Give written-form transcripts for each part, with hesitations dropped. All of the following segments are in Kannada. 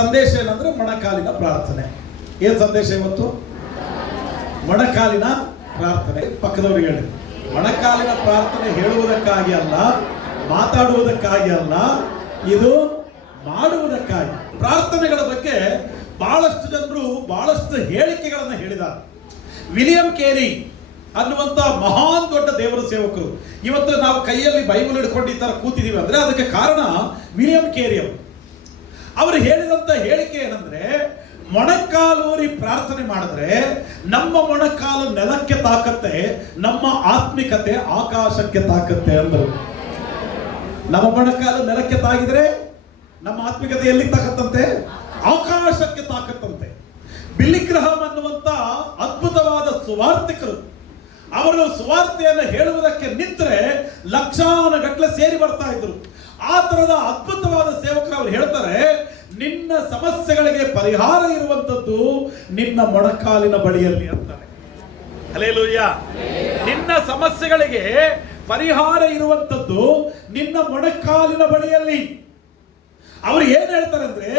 ಸಂದೇಶ ಏನಂದ್ರೆ ಮೊಣಕಾಲಿನ ಪ್ರಾರ್ಥನೆ. ಏನ್ ಸಂದೇಶ ಇವತ್ತು? ಮೊಣಕಾಲಿನ ಪ್ರಾರ್ಥನೆ. ಪಕ್ಕದವ್ರಿಗೆ ಹೇಳಿ, ಮೊಣಕಾಲಿನ ಪ್ರಾರ್ಥನೆ ಹೇಳುವುದಕ್ಕಾಗಿ ಅಲ್ಲ, ಮಾತಾಡುವುದಕ್ಕಾಗಿ ಅಲ್ಲ, ಇದು ಮಾಡುವುದಕ್ಕಾಗಿ. ಪ್ರಾರ್ಥನೆಗಳ ಬಗ್ಗೆ ಬಹಳಷ್ಟು ಜನರು ಬಹಳಷ್ಟು ಹೇಳಿಕೆಗಳನ್ನು ಹೇಳಿದ್ದಾರೆ. ವಿಲಿಯಂ ಕೇರಿ ಅನ್ನುವಂತ ಮಹಾನ್ ದೊಡ್ಡ ದೇವರ ಸೇವಕರು, ಇವತ್ತು ನಾವು ಕೈಯಲ್ಲಿ ಬೈಬಲ್ ಹಿಡ್ಕೊಂಡು ಈ ತರ ಕೂತಿದೀವಿ ಅಂದ್ರೆ ಅದಕ್ಕೆ ಕಾರಣ ವಿಲಿಯಂ ಕೇರಿ ಅವರು ಹೇಳಿದಂತ ಹೇಳಿಕೆ ಏನಂದ್ರೆ, ಮೊಣಕಾಲೂರಿ ಪ್ರಾರ್ಥನೆ ಮಾಡಿದ್ರೆ ನಮ್ಮ ಮೊಣಕಾಲು ನೆಲಕ್ಕೆ ತಾಕತ್ತೆ, ನಮ್ಮ ಆತ್ಮಿಕತೆ ಆಕಾಶಕ್ಕೆ ತಾಕತ್ತೆ ಅಂದರು. ನಮ್ಮ ಮೊಣಕಾಲು ನೆಲಕ್ಕೆ ತಾಗಿದ್ರೆ ನಮ್ಮ ಆತ್ಮಿಕತೆ ಎಲ್ಲಿಗೆ ತಾಕತ್ತಂತೆ? ಆಕಾಶಕ್ಕೆ ತಾಕತ್ತಂತೆ. ಬಿಲ್ಲಿ ಗ್ರಹಂ ಅನ್ನುವಂತ ಅದ್ಭುತವಾದ ಸುವಾರ್ತಿಕರು, ಅವರು ಸುವಾರ್ತೆಯನ್ನು ಹೇಳುವುದಕ್ಕೆ ನಿಂತರೆ ಲಕ್ಷಾನುಗಟ್ಟಲೆ ಸೇರಿ ಬರ್ತಾ ಇದ್ರು. ಆ ತರದ ಅದ್ಭುತವಾದ ಸೇವಕರು ಅವರು ಹೇಳ್ತಾರೆ, ನಿನ್ನ ಸಮಸ್ಯೆಗಳಿಗೆ ಪರಿಹಾರ ಇರುವಂತದ್ದು ನಿನ್ನ ಮೊಣಕಾಲಿನ ಬಳಿಯಲ್ಲಿ ಅಂತಾರೆ. ಹಲ್ಲೆಲೂಯಾ. ನಿನ್ನ ಸಮಸ್ಯೆಗಳಿಗೆ ಪರಿಹಾರ ಇರುವಂತದ್ದು ನಿನ್ನ ಮೊಣಕಾಲಿನ ಬಳಿಯಲ್ಲಿ. ಅವರು ಏನ್ ಹೇಳ್ತಾರೆ ಅಂದ್ರೆ,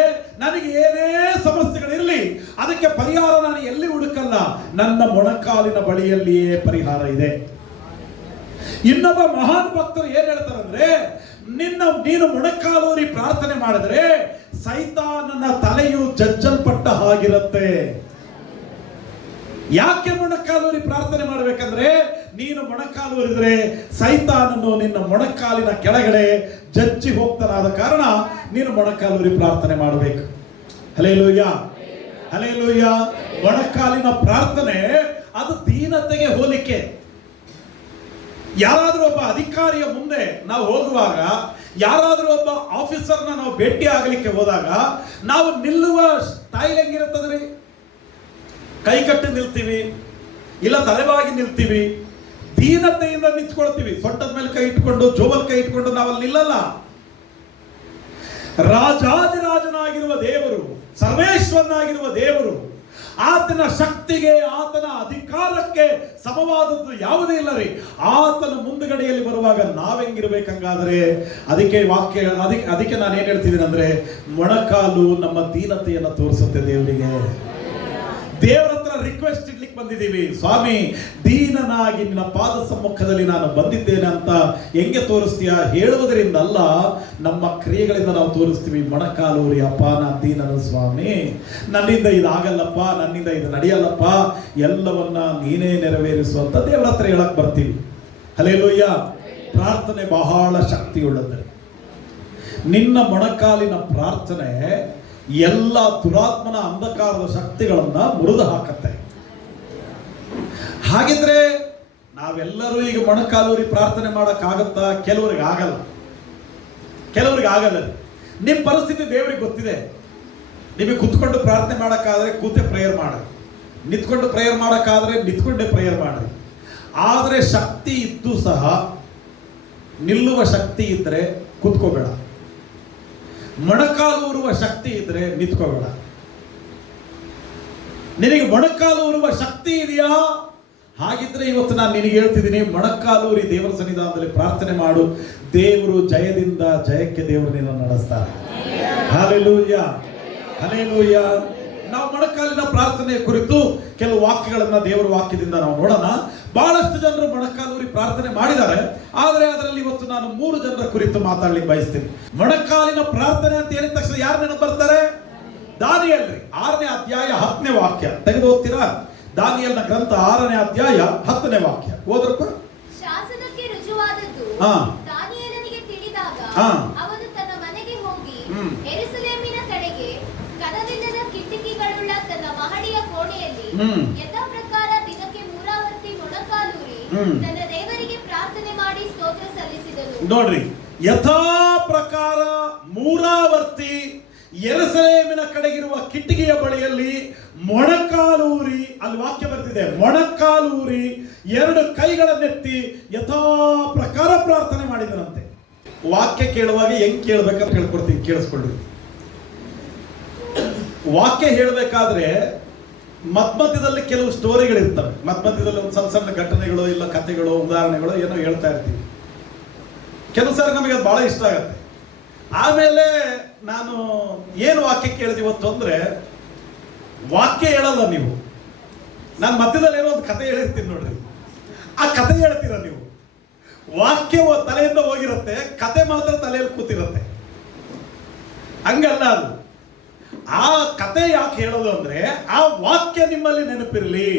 ನನಗೆ ಏನೇ ಸಮಸ್ಯೆಗಳಿರಲಿ ಅದಕ್ಕೆ ಪರಿಹಾರ ನಾನು ಎಲ್ಲಿ ಹುಡುಕಲ್ಲ, ನನ್ನ ಮೊಣಕಾಲಿನ ಬಳಿಯಲ್ಲಿಯೇ ಪರಿಹಾರ ಇದೆ. ಇನ್ನೊಬ್ಬ ಮಹಾನ್ ಭಕ್ತರು ಏನ್ ಹೇಳ್ತಾರೆ ಅಂದ್ರೆ, ನೀನು ಮೊಣಕಾಲೂರಿ ಪ್ರಾರ್ಥನೆ ಮಾಡಿದ್ರೆ ಸೈತಾನನ ತಲೆಯು ಜಜ್ಜಲ್ಪಟ್ಟ ಹಾಗಿರುತ್ತೆ. ಯಾಕೆ ಮೊಣಕಾಲೂರಿ ಪ್ರಾರ್ಥನೆ ಮಾಡಬೇಕಂದ್ರೆ, ನೀನು ಮೊಣಕಾಲೂರಿದ್ರೆ ಸೈತಾನನು ನಿನ್ನ ಮೊಣಕಾಲಿನ ಕೆಳಗಡೆ ಜಜ್ಜಿ ಹೋಗ್ತಾನಾದ ಕಾರಣ ನೀನು ಮೊಣಕಾಲೂರಿ ಪ್ರಾರ್ಥನೆ ಮಾಡಬೇಕು. Hallelujah, hallelujah. ಮೊಣಕಾಲಿನ ಪ್ರಾರ್ಥನೆ ಅದು ದೀನತೆಗೆ ಹೋಲಿಕೆ. ಯಾರಾದ್ರೂ ಒಬ್ಬ ಅಧಿಕಾರಿಯ ಮುಂದೆ ನಾವು ಹೋಗುವಾಗ, ಯಾರಾದ್ರೂ ಒಬ್ಬ ಆಫೀಸರ್ನ ನಾವು ಭೇಟಿ ಆಗಲಿಕ್ಕೆ ಹೋದಾಗ ನಾವು ನಿಲ್ಲುವ ಸ್ಟೈಲ್ ಹೆಂಗಿರುತ್ತದ್ರಿ? ಕೈ ಕಟ್ಟಿ ನಿಲ್ತೀವಿ, ಇಲ್ಲ ತಲೆಬಾಗಿ ನಿಲ್ತೀವಿ, ದೀನತೆಯಿಂದ ನಿಂತ್ಕೊಳ್ತೀವಿ. ಸೊಂಟದ ಮೇಲೆ ಕೈ ಇಟ್ಕೊಂಡು, ಜೋಬಲ್ ಕೈ ಇಟ್ಕೊಂಡು ನಾವಲ್ಲಿ ನಿಲ್ಲಲ್ಲ. ರಾಜಾದಿರಾಜನಾಗಿರುವ ದೇವರು, ಸರ್ವೇಶ್ವರನಾಗಿರುವ ದೇವರು, ಆತನ ಶಕ್ತಿಗೆ, ಆತನ ಅಧಿಕಾರಕ್ಕೆ ಸಮವಾದದ್ದು ಯಾವುದೇ ಇಲ್ಲ ರೀ. ಆತನ ಮುಂದುಗಡೆಯಲ್ಲಿ ಬರುವಾಗ ನಾವೆಂಗಿರ್ಬೇಕಂಗಾದ್ರೆ, ಅದಕ್ಕೆ ನಾನು ಏನ್ ಹೇಳ್ತಿದ್ದೀನಿ ಅಂದ್ರೆ, ಮೊಣಕಾಲು ನಮ್ಮ ದೀನತೆಯನ್ನು ತೋರಿಸುತ್ತೆ ದೇವರಿಗೆ. ದೇವರ ಹತ್ರ ರಿಕ್ವೆಸ್ಟ್ ಇಡ್ಲಿಕ್ಕೆ ಬಂದಿದ್ದೀವಿ, ಸ್ವಾಮಿ ದೀನನಾಗಿ ನಿನ್ನ ಪಾದ ಸಮ್ಮುಖದಲ್ಲಿ ನಾನು ಬಂದಿದ್ದೇನೆ ಅಂತ ಹೆಂಗೆ ತೋರಿಸ್ತೀಯ? ಹೇಳುವುದರಿಂದ ಅಲ್ಲ, ನಮ್ಮ ಕ್ರಿಯೆಗಳಿಂದ ನಾವು ತೋರಿಸ್ತೀವಿ. ಮೊಣಕಾಲೂರಿ, ಅಪ್ಪ ನಾನು ದೀನನು ಸ್ವಾಮಿ, ನನ್ನಿಂದ ಇದಾಗಲ್ಲಪ್ಪ, ನನ್ನಿಂದ ಇದು ನಡೆಯಲ್ಲಪ್ಪ, ಎಲ್ಲವನ್ನ ನೀನೇ ನೆರವೇರಿಸುವಂತ ದೇವರ ಹತ್ರ ಹೇಳಕ್ ಬರ್ತೀವಿ. ಹಲ್ಲೆಲೂಯಾ. ಪ್ರಾರ್ಥನೆ ಬಹಳ ಶಕ್ತಿಯುಳ್ಳದ್ದು. ನಿನ್ನ ಮೊಣಕಾಲಿನ ಪ್ರಾರ್ಥನೆ ಎಲ್ಲ ದುರಾತ್ಮನ ಅಂಧಕಾರದ ಶಕ್ತಿಗಳನ್ನ ಮುರಿದು ಹಾಕತ್ತೆ. ಹಾಗಿದ್ರೆ ನಾವೆಲ್ಲರೂ ಈಗ ಮೊಣಕಾಲೂರಿ ಪ್ರಾರ್ಥನೆ ಮಾಡಕ್ಕಾಗತ್ತಾ? ಕೆಲವರಿಗೆ ಆಗಲ್ಲ, ಕೆಲವರಿಗೆ ಆಗಲ್ಲ. ನಿಮ್ಮ ಪರಿಸ್ಥಿತಿ ದೇವರಿಗೆ ಗೊತ್ತಿದೆ. ನಿಮಗೆ ಕುತ್ಕೊಂಡು ಪ್ರಾರ್ಥನೆ ಮಾಡಕ್ಕಾದ್ರೆ ಕೂತೆ ಪ್ರೇಯರ್ ಮಾಡ್ರಿ, ನಿಂತ್ಕೊಂಡು ಪ್ರೇಯರ್ ಮಾಡಕ್ಕಾದ್ರೆ ನಿಂತ್ಕೊಂಡೆ ಪ್ರೇಯರ್ ಮಾಡ್ರಿ. ಆದರೆ ಶಕ್ತಿ ಇದ್ದು ಸಹ ನಿಲ್ಲುವ ಶಕ್ತಿ ಇದ್ರೆ ಕೂತ್ಕೋಬೇಡ, ಮೊಣಕಾಲೂರುವ ಶಕ್ತಿ ಇದ್ರೆ ನಿಂತ್ಕೋಬೇಡ. ನಿನಗೆ ಮೊಣಕಾಲೂರುವ ಶಕ್ತಿ ಇದೆಯಾ? ಹಾಗಿದ್ರೆ ಇವತ್ತು ನಾನು ನಿನಗೆ ಹೇಳ್ತಿದ್ದೀನಿ, ಮೊಣಕಾಲೂರಿ ದೇವರ ಸನ್ನಿಧಾನದಲ್ಲಿ ಪ್ರಾರ್ಥನೆ ಮಾಡು. ದೇವರು ಜಯದಿಂದ ಜಯಕ್ಕೆ ದೇವರು ನಿನ್ನನ್ನು ನಡೆಸ್ತಾರೆ. Hallelujah, hallelujah. ನಾವು ಮೊಣಕಾಲಿನ ಪ್ರಾರ್ಥನೆಯ ಕುರಿತು ಕೆಲವು ವಾಕ್ಯಗಳನ್ನ ದೇವರ ವಾಕ್ಯದಿಂದ ನಾವು ನೋಡೋಣ. ಬಹಳಷ್ಟು ಜನರು ಮೊಣಕಾಲೂರಿ ಪ್ರಾರ್ಥನೆ ಮಾಡಿದ್ದಾರೆ, ಆದರೆ ಅದರಲ್ಲಿ ಇವತ್ತು ನಾನು 3 ಜನರ ಕುರಿತು ಮಾತಾಡ್ಲಿಕ್ಕೆ ಬಯಸ್ತೀನಿ. ಮೊಣಕಾಲಿನ ಪ್ರಾರ್ಥನೆ ಅಂತ ಹೇಳಿದ ತಕ್ಷಣ ಯಾರು ನೆನಪು ಬರ್ತಾರೆ? ದಾನಿಯೇಲ್ 6ನೇ ಅಧ್ಯಾಯ 10ನೇ ವಾಕ್ಯ ತೆಗೆದು ಓದ್ತೀರಾ? ದಾನಿಯೇಲನ ಗ್ರಂಥ 6ನೇ ಅಧ್ಯಾಯ 10ನೇ ವಾಕ್ಯ ಓದ್ರಪ್ಪ. ಶಾಸನಕ್ಕೆ ರುಜುವಾದದ್ದು ದಾನಿಯೇಲನಿಗೆ ತಿಳಿದಾಗ ಅವನು ತನ್ನ ಮನೆಗೆ ಹೋಗಿ ಯೆರೂಸಲೇಮಿನ ಕಡೆಗೆ ಕದವಿಲ್ಲದ ಕಿಟಕಿಗಳುಳ್ಳ ತನ್ನ ಮಹಡಿಯ ಕೋಣೆಯಲ್ಲಿ ಯಥಾ ಪ್ರಕಾರ ದಿನಕ್ಕೆ 3 ಆವರ್ತಿ ಮೊಣಕಾಲೂರಿ ತನ್ನ ದೇವರಿಗೆ ಪ್ರಾರ್ಥನೆ ಮಾಡಿ ಸ್ತೋತ್ರ ಸಲ್ಲಿಸಿದನು. ನೋಡ್ರಿ, ಯಥಾ ಪ್ರಕಾರ 3 ಆವರ್ತಿ ಯೆರೂಸಲೇಮಿನ ಕಡೆಗಿರುವ ಕಿಟಕಿಯ ಬಳಿಯಲ್ಲಿ ಮೊಣಕಾಲೂರಿ, ಅಲ್ಲಿ ವಾಕ್ಯ ಬರ್ತಿದೆ, ಮೊಣಕಾಲೂರಿ 2 ಕೈಗಳನ್ನೆತ್ತಿ ಯಥಾ ಪ್ರಕಾರ ಪ್ರಾರ್ಥನೆ ಮಾಡಿದನಂತೆ. ವಾಕ್ಯ ಕೇಳುವಾಗ ಹೆಂಗ್ ಕೇಳ್ಬೇಕಂತ ಹೇಳ್ಕೊಡ್ತೀನಿ, ಕೇಳಿಸ್ಕೊಳ್ಳಿ. ವಾಕ್ಯ ಹೇಳಬೇಕಾದ್ರೆ ಮಧ್ಯದಲ್ಲಿ ಕೆಲವು ಸ್ಟೋರಿಗಳಿರ್ತವೆ, ಮಧ್ಯದಲ್ಲಿ ಒಂದು ಸಣ್ಣ ಸಣ್ಣ ಘಟನೆಗಳು, ಇಲ್ಲ ಕಥೆಗಳು, ಉದಾಹರಣೆಗಳು ಏನೋ ಹೇಳ್ತಾ ಇರ್ತೀವಿ. ಕೆಲವು ಸಾರಿ ನಮಗೆ ಅದು ಬಹಳ ಇಷ್ಟ ಆಗುತ್ತೆ. ಆಮೇಲೆ ನಾನು ಏನು ವಾಕ್ಯ ಕೇಳಿದೆ ಇವತ್ತು ಅಂದರೆ, ವಾಕ್ಯ ಹೇಳಲ್ಲ ನೀವು, ನಾನು ಮಧ್ಯದಲ್ಲಿ ಏನೋ ಒಂದು ಕತೆ ಹೇಳಿರ್ತೀನಿ ನೋಡ್ರಿ, ಆ ಕತೆ ಹೇಳ್ತೀರ ನೀವು. ವಾಕ್ಯ ತಲೆಯಿಂದ ಹೋಗಿರುತ್ತೆ, ಕತೆ ಮಾತ್ರ ತಲೆಯಲ್ಲಿ ಕೂತಿರುತ್ತೆ. ಹಂಗಲ್ಲ ಅದು. ಆ ಕತೆ ಯಾಕೆ ಹೇಳೋದು ಅಂದ್ರೆ, ಆ ವಾಕ್ಯ ನಿಮ್ಮಲ್ಲಿ ನೆನಪಿರಲಿ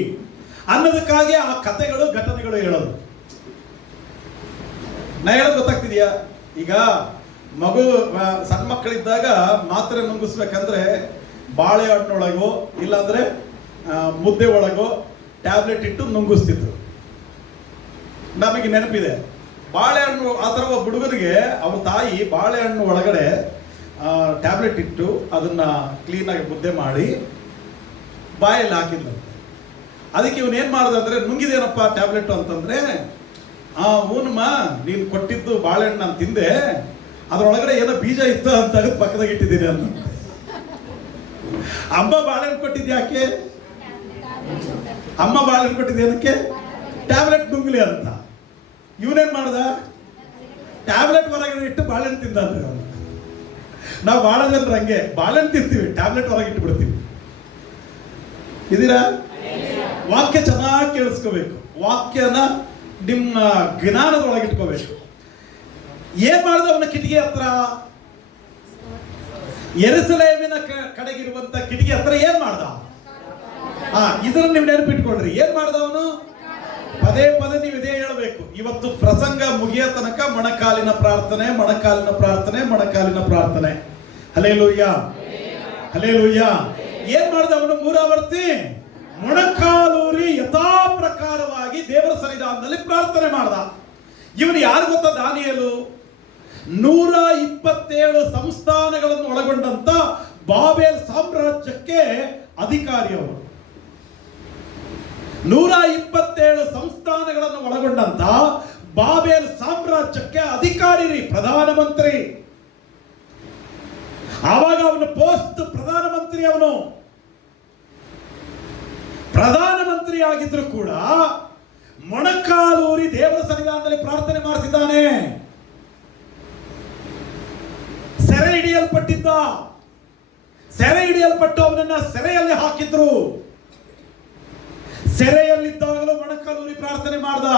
ಅನ್ನೋದಕ್ಕಾಗಿ ಆ ಕತೆಗಳು ಘಟನೆಗಳು ಹೇಳೋದು. ನಾ ಹೇಳೋದು ಗೊತ್ತಾಗ್ತಿದ್ಯಾ? ಈಗ ಮಗು ಸಣ್ಣ ಮಕ್ಕಳಿದ್ದಾಗ ಮಾತ್ರೆ ನುಂಗಿಸ್ಬೇಕಂದ್ರೆ ಬಾಳೆಹಣ್ಣೊಳಗೋ ಇಲ್ಲಾಂದ್ರೆ ಮುದ್ದೆ ಒಳಗೋ ಟ್ಯಾಬ್ಲೆಟ್ ಇಟ್ಟು ನುಂಗಿಸ್ತಿದ್ರು. ನಮಗೆ ನೆನಪಿದೆ, ಬಾಳೆಹಣ್ಣು ಆ ಥರ ಒಬ್ಬ ಹುಡುಗನಿಗೆ ಅವ್ರ ತಾಯಿ ಬಾಳೆಹಣ್ಣು ಒಳಗಡೆ ಟ್ಯಾಬ್ಲೆಟ್ ಇಟ್ಟು ಅದನ್ನು ಕ್ಲೀನಾಗಿ ಮುದ್ದೆ ಮಾಡಿ ಬಾಯಲ್ಲಿ ಹಾಕಿದ್ಲು. ಅದಕ್ಕೆ ಇವನೇನು ಮಾಡ್ದೆ ಅಂದರೆ, ನುಂಗಿದೇನಪ್ಪ ಟ್ಯಾಬ್ಲೆಟು ಅಂತಂದರೆ, ಹೂನಮ್ಮ ನೀನು ಕೊಟ್ಟಿದ್ದು ಬಾಳೆಹಣ್ಣು ನಾನು ತಿಂದೆ, ಅದರೊಳಗಡೆ ಏನೋ ಬೀಜ ಇತ್ತು ಅಂತ ತೆಗೆದು ಪಕ್ಕದಾಗ ಇಟ್ಟಿದ್ದೀನಿ ಅನ್ನು. ಅಮ್ಮ ಬಾಳೆಹಣ್ಣು ಕೊಟ್ಟಿದ್ದು ಯಾಕೆ? ಅಮ್ಮ ಬಾಳೆಹಣ್ಣು ಕೊಟ್ಟಿದ್ದು ಏನಕ್ಕೆ? ಟ್ಯಾಬ್ಲೆಟ್ ನುಂಗ್ಲಿ ಅಂತ. ಇವನೇನು ಮಾಡ್ದ? ಟ್ಯಾಬ್ಲೆಟ್ ಹೊರಗಡೆ ಇಟ್ಟು ಬಾಳೆಹಣ್ಣು ತಿಂದಾನ್ರಿ ಅವನು. ನಾವು ಭಾಳ ಜನರು ಹಂಗೆ ಬಾಳೆಹಣ್ಣು ತಿಂತೀವಿ, ಟ್ಯಾಬ್ಲೆಟ್ ಹೊರಗೆ ಇಟ್ಟು ಬಿಡ್ತೀವಿ. ಇದೀರಾ? ವಾಕ್ಯ ಚೆನ್ನಾಗಿ ಕೇಳಿಸ್ಕೋಬೇಕು, ವಾಕ್ಯನ ನಿಮ್ಮ ಜ್ಞಾನದೊಳಗೆ ಇಟ್ಕೋಬೇಕು. ಏನ್ ಮಾಡ್ದ ಅವನ ಕಿಟಕಿ ಹತ್ರ? ಯೆರೂಸಲೇಮಿನ ಕಡೆಗಿರುವಂತ ಕಿಟಕಿ ಹತ್ರ ಏನ್ ಮಾಡ್ದ? ಇದನ್ನ ನೀವು ನೆನಪಿಟ್ಕೊಳ್ರಿ. ಏನ್ ಮಾಡ್ದ ಅವನು? ಪದೇ ಪದೇ ನೀವು ಇದೇ ಹೇಳಬೇಕು. ಇವತ್ತು ಪ್ರಸಂಗ ಮುಗಿಯ ತನಕ ಮೊಣಕಾಲಿನ ಪ್ರಾರ್ಥನೆ, ಮೊಣಕಾಲಿನ ಪ್ರಾರ್ಥನೆ, ಮೊಣಕಾಲಿನ ಪ್ರಾರ್ಥನೆ. Hallelujah, hallelujah. ಏನ್ ಮಾಡ್ದ ಅವನು? ಮೂರಾವರ್ತಿ ಮೊಣಕಾಲೂರಿ ಯಥಾ ಪ್ರಕಾರವಾಗಿ ದೇವರ ಸನ್ನಿಧಾನದಲ್ಲಿ ಪ್ರಾರ್ಥನೆ ಮಾಡ್ದ. ಇವನು ಯಾರು ಗೊತ್ತಾ? ದಾನಿಯೇಲು. 127 ಸಂಸ್ಥಾನಗಳನ್ನು ಒಳಗೊಂಡಂತ ಬಾಬೆಲ್ ಸಾಮ್ರಾಜ್ಯಕ್ಕೆ ಅಧಿಕಾರಿ ಅವರು. 127 ಸಂಸ್ಥಾನಗಳನ್ನು ಒಳಗೊಂಡಂತ ಬಾಬೆಲ್ ಸಾಮ್ರಾಜ್ಯಕ್ಕೆ ಅಧಿಕಾರಿ ರೀ, ಪ್ರಧಾನಮಂತ್ರಿ. ಆವಾಗ ಅವನು ಪೋಸ್ಟ್ ಪ್ರಧಾನಮಂತ್ರಿ. ಅವನು ಪ್ರಧಾನಮಂತ್ರಿ ಆಗಿದ್ರು ಕೂಡ ಮೊಣಕಾಲೂರಿ ದೇವರ ಸನ್ನಿಧಾನದಲ್ಲಿ ಪ್ರಾರ್ಥನೆ ಮಾಡ್ತಿದ್ದಾನೆ. ಸೆರೆ ಹಿಡಿಯಲ್ಪಟ್ಟಿದ್ದ. ಸೆರೆ ಹಿಡಿಯಲ್ಪಟ್ಟು ಅವನನ್ನ ಸೆರೆಯಲ್ಲಿ ಹಾಕಿದ್ರು. ಸೆರೆಯಲ್ಲಿದ್ದಾಗಲೂ ಮೊಣಕಾಲೂರಿ ಪ್ರಾರ್ಥನೆ ಮಾಡ್ದ.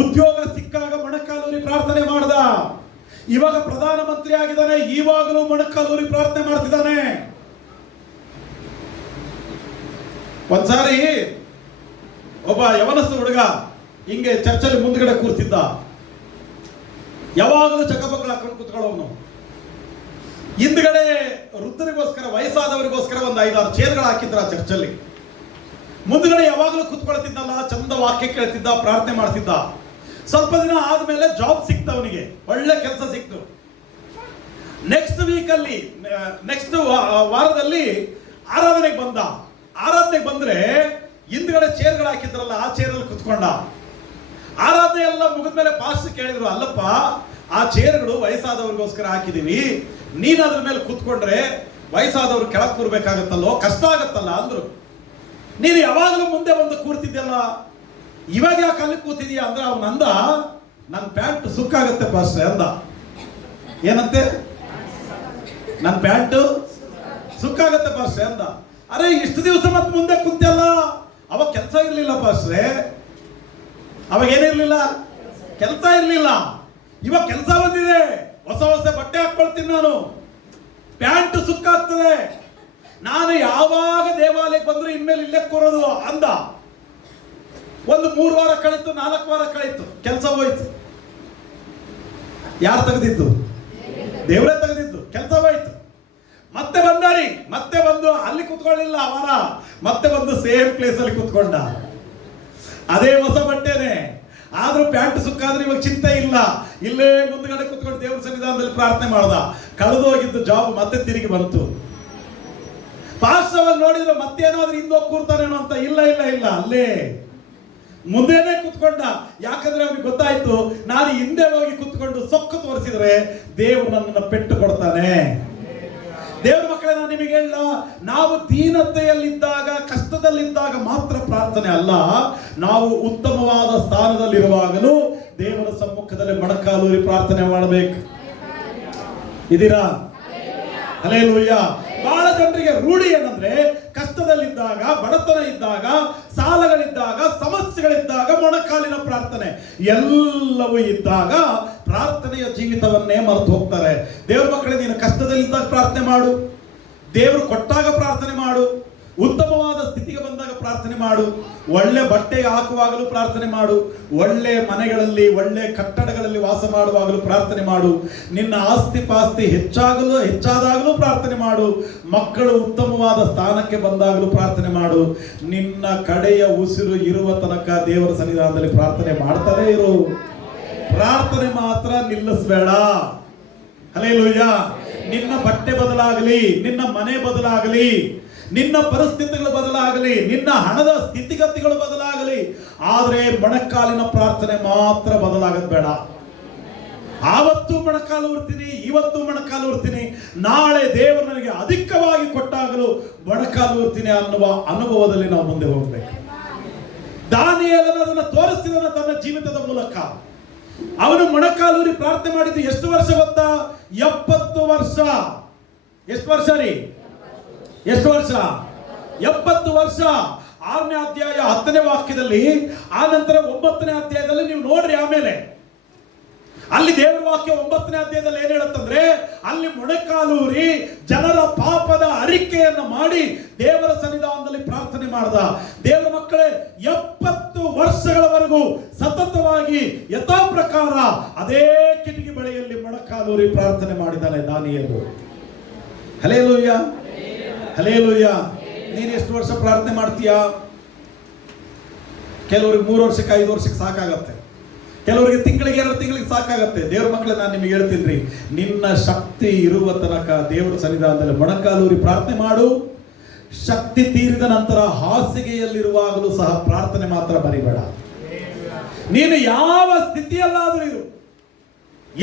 ಉದ್ಯೋಗ ಸಿಕ್ಕಾಗ ಮೊಣಕಾಲೂರಿ ಪ್ರಾರ್ಥನೆ ಮಾಡ್ದ. ಇವಾಗ ಪ್ರಧಾನಮಂತ್ರಿ ಆಗಿದ್ದಾನೆ, ಇವಾಗಲೂ ಮೊಣಕಾಲೂರಿ ಪ್ರಾರ್ಥನೆ ಮಾಡ್ತಿದ್ದಾನೆ. ಒಂದ್ಸಾರಿ ಒಬ್ಬ ಯವನಸ್ಥ ಹುಡುಗ ಹಿಂಗೆ ಚರ್ಚಲ್ಲಿ ಮುಂದ್ಗಡೆ ಕೂರ್ತಿದ್ದ. ಯಾವಾಗಲೂ ಚಕ್ಕಬಕ್ಕಳು ಹಾಕೊಂಡು ಕೂತ್ಕೊಳ್ಳೋನು. ಹಿಂದ್ಗಡೆ ವೃದ್ಧರಿಗೋಸ್ಕರ, ವಯಸ್ಸಾದವರಿಗೋಸ್ಕರ ಒಂದು 5-6 ಚೇರ್ಗಳು ಹಾಕಿದ್ರ ಚರ್ಚಲ್ಲಿ. ಮುಂದ್ಗಡೆ ಯಾವಾಗಲೂ ಕೂತ್ಕೊಳ್ತಿದ್ದಲ್ಲ, ಚಂದ ವಾಕ್ಯ ಕೇಳ್ತಿದ್ದ, ಪ್ರಾರ್ಥನೆ ಮಾಡ್ತಿದ್ದ. ಸ್ವಲ್ಪ ದಿನ ಆದ್ಮೇಲೆ ಜಾಬ್ ಸಿಕ್ತು ಅವನಿಗೆ, ಒಳ್ಳೆ ಕೆಲಸ ಸಿಕ್ತು. ನೆಕ್ಸ್ಟ್ ವಾರದಲ್ಲಿ ಆರಾಧನೆಗೆ ಬಂದ. ಆರಾಧನೆಗೆ ಬಂದ್ರೆ ಹಿಂದ್ಗಡೆ ಚೇರ್ಗಳು ಹಾಕಿದ್ರಲ್ಲ, ಆ ಚೇರಲ್ಲಿ ಕುತ್ಕೊಂಡ. ಆರಾಧನೆ ಎಲ್ಲ ಮುಗಿದ್ಮೇಲೆ ಪಾಸ್ಟರ್ ಕೇಳಿದ್ರು, ಅಲ್ಲಪ್ಪ ಆ ಚೇರ್ಗಳು ವಯಸ್ಸಾದವ್ರಿಗೋಸ್ಕರ ಹಾಕಿದೀವಿ, ನೀನ್ ಅದ್ರ ಮೇಲೆ ಕೂತ್ಕೊಂಡ್ರೆ ವಯಸ್ಸಾದವ್ರು ಕೆಳಗೆ ಕೂರ್ಬೇಕಾಗತ್ತಲ್ಲೋ, ಕಷ್ಟ ಆಗತ್ತಲ್ಲ ಅಂದ್ರು. ನೀನು ಯಾವಾಗಲೂ ಮುಂದೆ ಬಂದು ಕೂರ್ತಿದ್ಯಲ್ಲ, ಇವಾಗ ಯಾಕೆ ಅಲ್ಲಿ ಕೂತಿದೀಯ ಅಂದ್ರೆ ಅವನು ಅಂದ, ನನ್ನ ಪ್ಯಾಂಟ್ ಸುಕ್ಕಾಗತ್ತೆ ಪಾಸ್ಟರ್ ಅಂದ. ಏನಂತೆ? ನನ್ನ ಪ್ಯಾಂಟು ಸುಕ್ಕಾಗತ್ತೆ ಪಾಸ್ಟರ್ ಅಂದ. ಅರೆ ಇಷ್ಟು ದಿವಸ ಮತ್ತೆ ಮುಂದೆ ಕುಂತಲ್ಲ, ಅವಾಗ ಕೆಲಸ ಇರಲಿಲ್ಲ ಪಾಸ್ಟ್ರೆ. ಅವಾಗ ಏನಿರ್ಲಿಲ್ಲ? ಕೆಲಸ ಇರಲಿಲ್ಲ. ಇವಾಗ ಕೆಲಸ ಬಂದಿದೆ, ಹೊಸ ಹೊಸ ಬಟ್ಟೆ ಹಾಕೊಳ್ತೀನಿ ನಾನು, ಪ್ಯಾಂಟ್ ಸುಕ್ಕಾಗ್ತದೆ, ನಾನು ಯಾವಾಗ ದೇವಾಲಯಕ್ಕೆ ಬಂದ್ರೆ ಇನ್ಮೇಲೆ ಇಲ್ಲೇ ಕೂರೋದು ಅಂದ. ಒಂದು 3 ವಾರ ಕಳೀತು, 4 ವಾರ ಕಳೀತು, ಕೆಲಸ ಹೋಯ್ತು. ಯಾರು ತೆಗೆದಿದ್ದು? ದೇವರೇ ತೆಗೆದಿದ್ದು. ಕೆಲಸ ಹೋಯ್ತು. ಮತ್ತೆ ಬಂದಾರಿ, ಮತ್ತೆ ಬಂದು ಅಲ್ಲಿ ಕುತ್ಕೊಳ್ಳಿಲ್ಲ ವಾರ, ಮತ್ತೆ ಬಂದು ಸೇಮ್ ಪ್ಲೇಸ್ ಅಲ್ಲಿ ಕುತ್ಕೊಂಡ. ಅದೇ ಹೊಸ ಬಟ್ಟೆನೆ, ಆದ್ರೂ ಪ್ಯಾಂಟ್ ಸುಕ್ಕಾದ್ರೆ ಇವಾಗ ಚಿಂತೆ ಇಲ್ಲ, ಇಲ್ಲೇ ಮುಂದ್ಗಡೆ ಕುತ್ಕೊಂಡು ದೇವರ ಸನ್ನಿಧಾನದಲ್ಲಿ ಪ್ರಾರ್ಥನೆ ಮಾಡ್ದ. ಕಳೆದೋಗಿದ್ದು ಜಾಬ್ ಮತ್ತೆ ತಿರುಗಿ ಬಂತು. ಪಾಸ್ಟರ್ ನೋಡಿದ್ರೆ ಮತ್ತೇನಾದ್ರೂ ಹಿಂದೋಗಿ ಕೂರ್ತಾನೇನೋ ಅಂತ, ಇಲ್ಲ ಇಲ್ಲ ಇಲ್ಲ, ಅಲ್ಲೇ ಮುಂದೆನೆ ಕುತ್ಕೊಂಡ. ಯಾಕಂದ್ರೆ ಅವನಿಗೆ ಗೊತ್ತಾಯ್ತು, ನಾನು ಹಿಂದೆ ಹೋಗಿ ಕುತ್ಕೊಂಡು ಸೊಕ್ಕು ತೋರಿಸಿದ್ರೆ ದೇವರು ನನ್ನನ್ನು ಪೆಟ್ಟು ಕೊಡ್ತಾನೆ. ದೇವರ ಮಕ್ಕಳೇ, ನಾನು ನಿಮಗೆ ಹೇಳ, ನಾವು ದೀನತೆಯಲ್ಲಿದ್ದಾಗ, ಕಷ್ಟದಲ್ಲಿದ್ದಾಗ ಮಾತ್ರ ಪ್ರಾರ್ಥನೆ ಅಲ್ಲ, ನಾವು ಉತ್ತಮವಾದ ಸ್ಥಾನದಲ್ಲಿರುವಾಗಲೂ ದೇವರ ಸಮ್ಮುಖದಲ್ಲಿ ಮೊಣಕಾಲೂರಿ ಪ್ರಾರ್ಥನೆ ಮಾಡಬೇಕು. ಇದೀರಾ? ಹಲ್ಲೆಲೂಯಾ. ಬಹಳ ಜನರಿಗೆ ರೂಢಿ ಏನಂದ್ರೆ, ಕಷ್ಟದಲ್ಲಿದ್ದಾಗ, ಬಡತನ ಇದ್ದಾಗ, ಸಾಲಗಳಿದ್ದಾಗ, ಸಮಸ್ಯೆಗಳಿದ್ದಾಗ ಮೊಣಕಾಲಿನ ಪ್ರಾರ್ಥನೆ, ಎಲ್ಲವೂ ಇದ್ದಾಗ ಪ್ರಾರ್ಥನೆಯ ಜೀವಿತವನ್ನೇ ಮರೆತು ಹೋಗ್ತಾರೆ. ದೇವ್ರ ಮಕ್ಕಳೇ, ನೀನು ಕಷ್ಟದಲ್ಲಿದ್ದಾಗ ಪ್ರಾರ್ಥನೆ ಮಾಡು, ದೇವರು ಕೊಟ್ಟಾಗ ಪ್ರಾರ್ಥನೆ ಮಾಡು, ಉತ್ತಮವಾದ ಸ್ಥಿತಿಗೆ ಬಂದಾಗ ಪ್ರಾರ್ಥನೆ ಮಾಡು, ಒಳ್ಳೆ ಬಟ್ಟೆ ಹಾಕುವಾಗಲೂ ಪ್ರಾರ್ಥನೆ ಮಾಡು, ಒಳ್ಳೆ ಮನೆಗಳಲ್ಲಿ ಒಳ್ಳೆ ಕಟ್ಟಡಗಳಲ್ಲಿ ವಾಸ ಮಾಡುವಾಗಲೂ ಪ್ರಾರ್ಥನೆ ಮಾಡು, ನಿನ್ನ ಆಸ್ತಿ ಪಾಸ್ತಿ ಹೆಚ್ಚಾದಾಗಲೂ ಪ್ರಾರ್ಥನೆ ಮಾಡು, ಮಕ್ಕಳು ಉತ್ತಮವಾದ ಸ್ಥಾನಕ್ಕೆ ಬಂದಾಗಲೂ ಪ್ರಾರ್ಥನೆ ಮಾಡು. ನಿನ್ನ ಕಡೆಯ ಉಸಿರು ಇರುವ ತನಕ ದೇವರ ಸನ್ನಿಧಾನದಲ್ಲಿ ಪ್ರಾರ್ಥನೆ ಮಾಡ್ತಾನೇ ಇರು. ಪ್ರಾರ್ಥನೆ ಮಾತ್ರ ನಿಲ್ಲಿಸಬೇಡ. ಹಲ್ಲೆಲೂಯಾ. ನಿನ್ನ ಬಟ್ಟೆ ಬದಲಾಗಲಿ, ನಿನ್ನ ಮನೆ ಬದಲಾಗಲಿ, ನಿನ್ನ ಪರಿಸ್ಥಿತಿಗಳು ಬದಲಾಗಲಿ, ನಿನ್ನ ಹಣದ ಸ್ಥಿತಿಗತಿಗಳು ಬದಲಾಗಲಿ, ಆದರೆ ಮೊಣಕಾಲಿನ ಪ್ರಾರ್ಥನೆ ಮಾತ್ರ ಬದಲಾಗದ್ ಬೇಡ. ಆವತ್ತು ಮೊಣಕಾಲು ಉರ್ತೀನಿ, ಇವತ್ತು ಮೊಣಕಾಲು ಉರ್ತೀನಿ, ನಾಳೆ ದೇವರು ನನಗೆ ಅಧಿಕವಾಗಿ ಕೊಟ್ಟಾಗಲೂ ಮೊಣಕಾಲು ಉರ್ತೀನಿ ಅನ್ನುವ ಅನುಭವದಲ್ಲಿ ನಾವು ಮುಂದೆ ಹೋಗ್ಬೇಕು. ದಾನಿಯೇಲನು ಅದನ್ನು ತೋರಿಸಿದನು ತನ್ನ ಜೀವಿತದ ಮೂಲಕ. ಅವನು ಮೊಣಕಾಲೂರಿ ಪ್ರಾರ್ಥನೆ ಮಾಡಿದ್ದು ಎಷ್ಟು ವರ್ಷ ಗೊತ್ತಾ? 70 ವರ್ಷ. ಎಷ್ಟು ವರ್ಷ ರೀ? ಎಷ್ಟು ವರ್ಷ? 70 ವರ್ಷ. 6ನೇ ಅಧ್ಯಾಯ 10ನೇ ವಾಕ್ಯದಲ್ಲಿ, ಆ ನಂತರ 9ನೇ ಅಧ್ಯಾಯದಲ್ಲಿ ನೀವು ನೋಡ್ರಿ. ಆಮೇಲೆ ಅಲ್ಲಿ ದೇವರ ವಾಕ್ಯ 9ನೇ ಅಧ್ಯಾಯದಲ್ಲಿ ಏನ್ ಹೇಳುತ್ತಂದ್ರೆ, ಅಲ್ಲಿ ಮೊಣಕಾಲೂರಿ ಜನರ ಪಾಪದ ಅರಿಕೆಯನ್ನು ಮಾಡಿ ದೇವರ ಸನ್ನಿಧಾನದಲ್ಲಿ ಪ್ರಾರ್ಥನೆ ಮಾಡ್ದ. ದೇವರ ಮಕ್ಕಳೇ, 70 ವರ್ಷಗಳವರೆಗೂ ಸತತವಾಗಿ ಯಥಾ ಪ್ರಕಾರ ಅದೇ ಕಿಟಕಿ ಬಳಿಯಲ್ಲಿ ಮೊಣಕಾಲೂರಿ ಪ್ರಾರ್ಥನೆ ಮಾಡಿದ್ದಾನೆ ದಾನಿಯೇಲನು. Hallelujah, hallelujah. ನೀನು ಎಷ್ಟು ವರ್ಷ ಪ್ರಾರ್ಥನೆ ಮಾಡ್ತೀಯಾ? ಕೆಲವರಿಗೆ 3 ವರ್ಷಕ್ಕೆ 5 ವರ್ಷಕ್ಕೆ ಸಾಕಾಗತ್ತೆ, ಕೆಲವರಿಗೆ ತಿಂಗಳಿಗೆ 2 ತಿಂಗಳಿಗೆ ಸಾಕಾಗತ್ತೆ. ದೇವ್ರ ಮಕ್ಕಳೇ, ನಾನು ನಿಮಗೆ ಹೇಳ್ತೀನಿ, ನಿನ್ನ ಶಕ್ತಿ ಇರುವ ತನಕ ದೇವರ ಸನ್ನಿಧಾನದಲ್ಲಿ ಮೊಣಕಾಲೂರಿ ಪ್ರಾರ್ಥನೆ ಮಾಡು. ಶಕ್ತಿ ತೀರಿದ ನಂತರ ಹಾಸಿಗೆಯಲ್ಲಿರುವಾಗಲೂ ಸಹ ಪ್ರಾರ್ಥನೆ ಮಾತ್ರ ಮರಿಬೇಡ. ನೀನು ಯಾವ ಸ್ಥಿತಿಯಲ್ಲಾದರೂ ಇರು,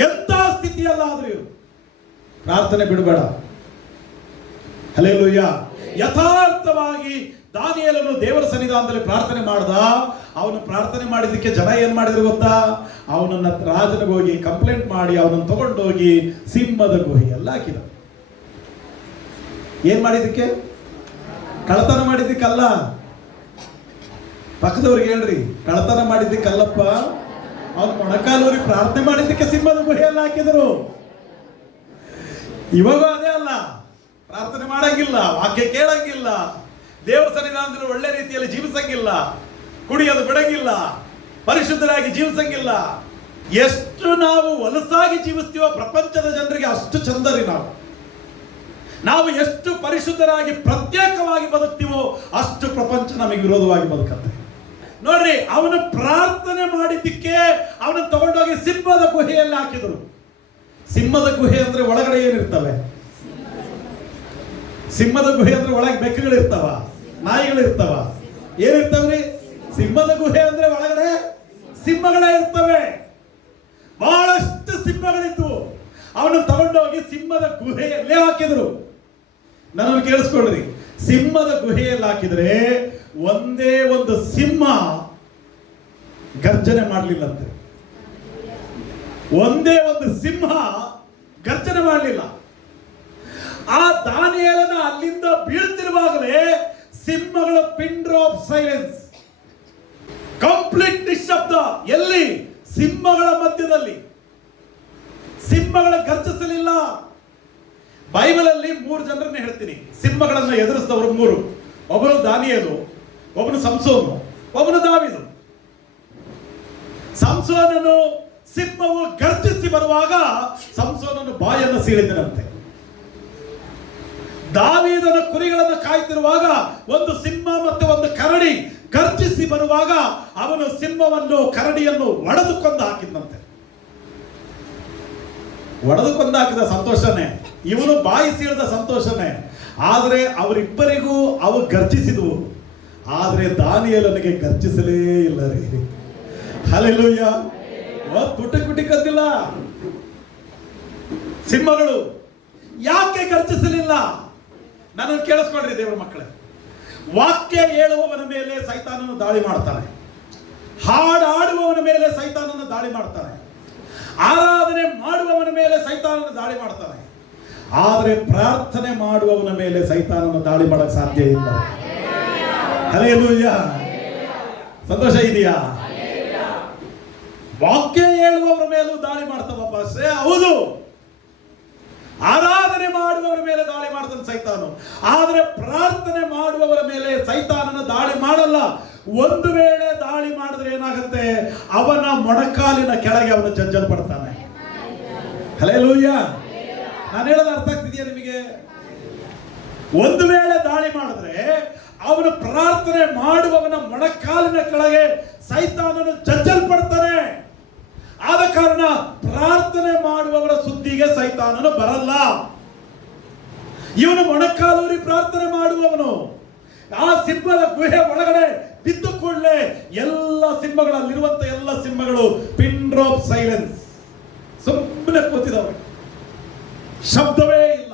ಎಂಥ ಸ್ಥಿತಿಯಲ್ಲಾದರೂ ಇರು, ಪ್ರಾರ್ಥನೆ ಬಿಡಬೇಡ. ಹಲ್ಲೆಲೂಯಾ. ಯಥಾರ್ಥವಾಗಿ ದಾನಿಯೇಲನು ದೇವರ ಸನ್ನಿಧಾನದಲ್ಲಿ ಪ್ರಾರ್ಥನೆ ಮಾಡ್ದ. ಅವನು ಪ್ರಾರ್ಥನೆ ಮಾಡಿದ್ದಕ್ಕೆ ಜನ ಏನ್ ಮಾಡಿದ್ರು ಗೊತ್ತಾ? ಅವನನ್ನ ರಾಜನಿಗೆ ಹೋಗಿ ಕಂಪ್ಲೇಂಟ್ ಮಾಡಿ ಅವನನ್ನು ತಗೊಂಡೋಗಿ ಸಿಂಹದ ಗುಹೆಯಲ್ಲಿ ಹಾಕಿದ. ಏನ್ ಮಾಡಿದ್ದಕ್ಕೆ? ಕಳ್ಳತನ ಮಾಡಿದ್ದಕ್ಕಲ್ಲ. ಪಕ್ಕದವ್ರಿಗೆ ಹೇಳ್ರಿ, ಕಳ್ಳತನ ಮಾಡಿದ್ದಕ್ಕಲ್ಲಪ್ಪ, ಅವನು ಮೊಣಕಾಲೂರಿ ಪ್ರಾರ್ಥನೆ ಮಾಡಿದ್ದಕ್ಕೆ ಸಿಂಹದ ಗುಹೆಯಲ್ಲಿ ಹಾಕಿದರು. ಇವಾಗ ಅದೇ ಅಲ್ಲ, ಪ್ರಾರ್ಥನೆ ಮಾಡಂಗಿಲ್ಲ, ವಾಕ್ಯ ಕೇಳಂಗಿಲ್ಲ, ದೇವರ ಸನ್ನಿಧಾನದಲ್ಲಿ ಒಳ್ಳೆ ರೀತಿಯಲ್ಲಿ ಜೀವಿಸಂಗಿಲ್ಲ, ಕುಡಿಯೋದು ಬಿಡಂಗಿಲ್ಲ, ಪರಿಶುದ್ಧರಾಗಿ ಜೀವಿಸಂಗಿಲ್ಲ. ಎಷ್ಟು ನಾವು ಹೊಲಸಾಗಿ ಜೀವಿಸ್ತೀವೋ ಪ್ರಪಂಚದ ಜನರಿಗೆ ಅಷ್ಟು ಚಂದರಿ. ನಾವು ಎಷ್ಟು ಪರಿಶುದ್ಧರಾಗಿ ಪ್ರತ್ಯೇಕವಾಗಿ ಬದುಕ್ತೀವೋ ಅಷ್ಟು ಪ್ರಪಂಚ ನಮಗೆ ವಿರೋಧವಾಗಿ ಬದುಕತ್ತೆ. ನೋಡ್ರಿ, ಅವನು ಪ್ರಾರ್ಥನೆ ಮಾಡಿದ್ದಕ್ಕೆ ಅವನು ತಗೊಂಡೋಗಿ ಸಿಂಹದ ಗುಹೆಯಲ್ಲಿ ಹಾಕಿದರು. ಸಿಂಹದ ಗುಹೆ ಅಂದ್ರೆ ಒಳಗಡೆ ಏನಿರ್ತವೆ? ಸಿಂಹದ ಗುಹೆ ಅಂದ್ರೆ ಒಳಗೆ ಬೆಕ್ಕುಗಳಿರ್ತಾವ, ನಾಯಿಗಳಿರ್ತಾವ, ಏನಿರ್ತಾವ್ರಿ? ಸಿಂಹದ ಗುಹೆ ಅಂದ್ರೆ ಒಳಗಡೆ ಸಿಂಹಗಳೇ ಇರ್ತವೆ. ಬಹಳಷ್ಟು ಸಿಂಹಗಳಿದ್ವು. ಅವನು ತಗೊಂಡೋಗಿ ಸಿಂಹದ ಗುಹೆಯಲ್ಲೇ ಹಾಕಿದ್ರು. ನನ್ನನ್ನು ಕೇಳಿಸ್ಕೊಳ್ರಿ, ಸಿಂಹದ ಗುಹೆಯಲ್ಲಿ ಹಾಕಿದ್ರೆ ಒಂದೇ ಒಂದು ಸಿಂಹ ಗರ್ಜನೆ ಮಾಡಲಿಲ್ಲಂತೆ. ಒಂದೇ ಒಂದು ಸಿಂಹ ಗರ್ಜನೆ ಮಾಡಲಿಲ್ಲ. ಆ ದಾನಿಯೇಲನ ಅಲ್ಲಿಂದ ಬೀಳ್ತಿರುವಾಗಲೇ ಸಿಂಹಗಳ ಪಿನ್ ಡ್ರಾಪ್ ಸೈಲೆನ್ಸ್, ಕಂಪ್ಲೀಟ್ ನಿಶ್ಶಬ್ದ. ಎಲ್ಲಿ? ಸಿಂಹಗಳ ಮಧ್ಯದಲ್ಲಿ. ಸಿಂಹಗಳ ಗರ್ಜಿಸಲಿಲ್ಲ. ಬೈಬಲ್ ಅಲ್ಲಿ 3 ಜನರನ್ನ ಹೇಳ್ತೀನಿ, ಸಿಂಹಗಳನ್ನ ಎದುರಿಸಿದವರು 3. ಒಬ್ಬನು ದಾನಿಯೇಲು, ಒಬ್ಬನು ಸಂಸೋನು, ಒಬ್ಬನು ದಾವೀದು. ಸಂಸೋನನು ಸಿಂಹವು ಗರ್ಜಿಸಿ ಬರುವಾಗ ಸಂಸೋನನು ಬಾಯನ್ನು ಸೀಳಿದನಂತೆ. ದಾವೀದನ ಕುರಿಗಳನ್ನು ಕಾಯ್ತಿರುವಾಗ ಒಂದು ಸಿಂಹ ಮತ್ತು ಒಂದು ಕರಡಿ ಗರ್ಜಿಸಿ ಬರುವಾಗ ಅವನು ಸಿಂಹವನ್ನು ಕರಡಿಯನ್ನು ಒಡೆದು ಕೊಂದು ಹಾಕಿದಂತೆ. ಒಡೆದು ಕೊಂದು ಹಾಕಿದ ಸಂತೋಷನೇ, ಇವನು ಬಾಯಿ ಸೀಳಿದ ಸಂತೋಷನೇ. ಆದರೆ ಅವರಿಬ್ಬರಿಗೂ ಅವು ಗರ್ಜಿಸಿದವು, ಆದರೆ ದಾನಿಯೇಲನಿಗೆ ಗರ್ಜಿಸಲೇ ಇಲ್ಲ ರೀ. ಹಲ್ಲೆಲೂಯಾ. ತುಟಿ ಕದ್ದಿಲ್ಲ. ಸಿಂಹಗಳು ಯಾಕೆ ಗರ್ಜಿಸಲಿಲ್ಲ? ನನ್ನನ್ನು ಕೇಳಿಸ್ಕೊಳ್ರಿ ದೇವರ ಮಕ್ಕಳೇ. ವಾಕ್ಯ ಹೇಳುವವನ ಮೇಲೆ ಸೈತಾನನು ದಾಳಿ ಮಾಡ್ತಾನೆ, ಹಾಡಾಡುವವನ ಮೇಲೆ ಸೈತಾನನು ದಾಳಿ ಮಾಡ್ತಾನೆ, ಆರಾಧನೆ ಮಾಡುವವನ ಮೇಲೆ ಸೈತಾನನು ದಾಳಿ ಮಾಡ್ತಾನೆ. ಆದರೆ ಪ್ರಾರ್ಥನೆ ಮಾಡುವವನ ಮೇಲೆ ಸೈತಾನನ ದಾಳಿ ಮಾಡಕ್ ಸಾಧ್ಯ ಇಲ್ಲ. ಹಲ್ಲೆಲೂಯಾ. ಸಂತೋಷ ಇದೆಯಾ? ವಾಕ್ಯ ಹೇಳುವವರ ಮೇಲೂ ದಾಳಿ ಮಾಡ್ತಾವಪ್ಪ ಅಷ್ಟೇ. ಹೌದು, ಆರಾಧನೆ ಮಾಡುವವರ ಮೇಲೆ ದಾಳಿ ಮಾಡ್ತಾನೆ ಸೈತಾನು, ಆದರೆ ಪ್ರಾರ್ಥನೆ ಮಾಡುವವರ ಮೇಲೆ ಸೈತಾನನ ದಾಳಿ ಮಾಡಲ್ಲ. ಒಂದು ವೇಳೆ ದಾಳಿ ಮಾಡಿದ್ರೆ ಏನಾಗುತ್ತೆ? ಅವನ ಮೊಣಕಾಲಿನ ಕೆಳಗೆ ಅವನು ಜಜ್ಜಲ್ಪಡ್ತಾನೆ. ಹಲ್ಲೆಲೂಯಾ. ನಾನು ಹೇಳೋದು ಅರ್ಥ ಆಗ್ತಿದೆಯಾ ನಿಮಗೆ? ಒಂದು ವೇಳೆ ದಾಳಿ ಮಾಡಿದ್ರೆ ಅವನು ಪ್ರಾರ್ಥನೆ ಮಾಡುವವನ ಮೊಣಕಾಲಿನ ಕೆಳಗೆ ಸೈತಾನನು ಜಜ್ಜಲ್ಪಡ್ತಾನೆ. ಆದ ಕಾರಣ ಪ್ರಾರ್ಥನೆ ಮಾಡುವವರ ಸುದ್ದಿಗೆ ಸೈತಾನನು ಬರಲ್ಲ. ಇವನು ಮೊಣಕಾಲೂರಿ ಪ್ರಾರ್ಥನೆ ಮಾಡುವವನು. ಆ ಸಿಂಹದ ಗುಹೆ ಒಳಗಡೆ ಬಿದ್ದು ಕೂಡಲೇ ಎಲ್ಲ ಸಿಂಹಗಳಲ್ಲಿರುವಂತ ಎಲ್ಲ ಸಿಂಹಗಳು ಪಿನ್ ಡ್ರಾಪ್ ಸೈಲೆನ್ಸ್, ಸುಮ್ಮನೆ ಕೂತಿದವೆ, ಶಬ್ದವೇ ಇಲ್ಲ.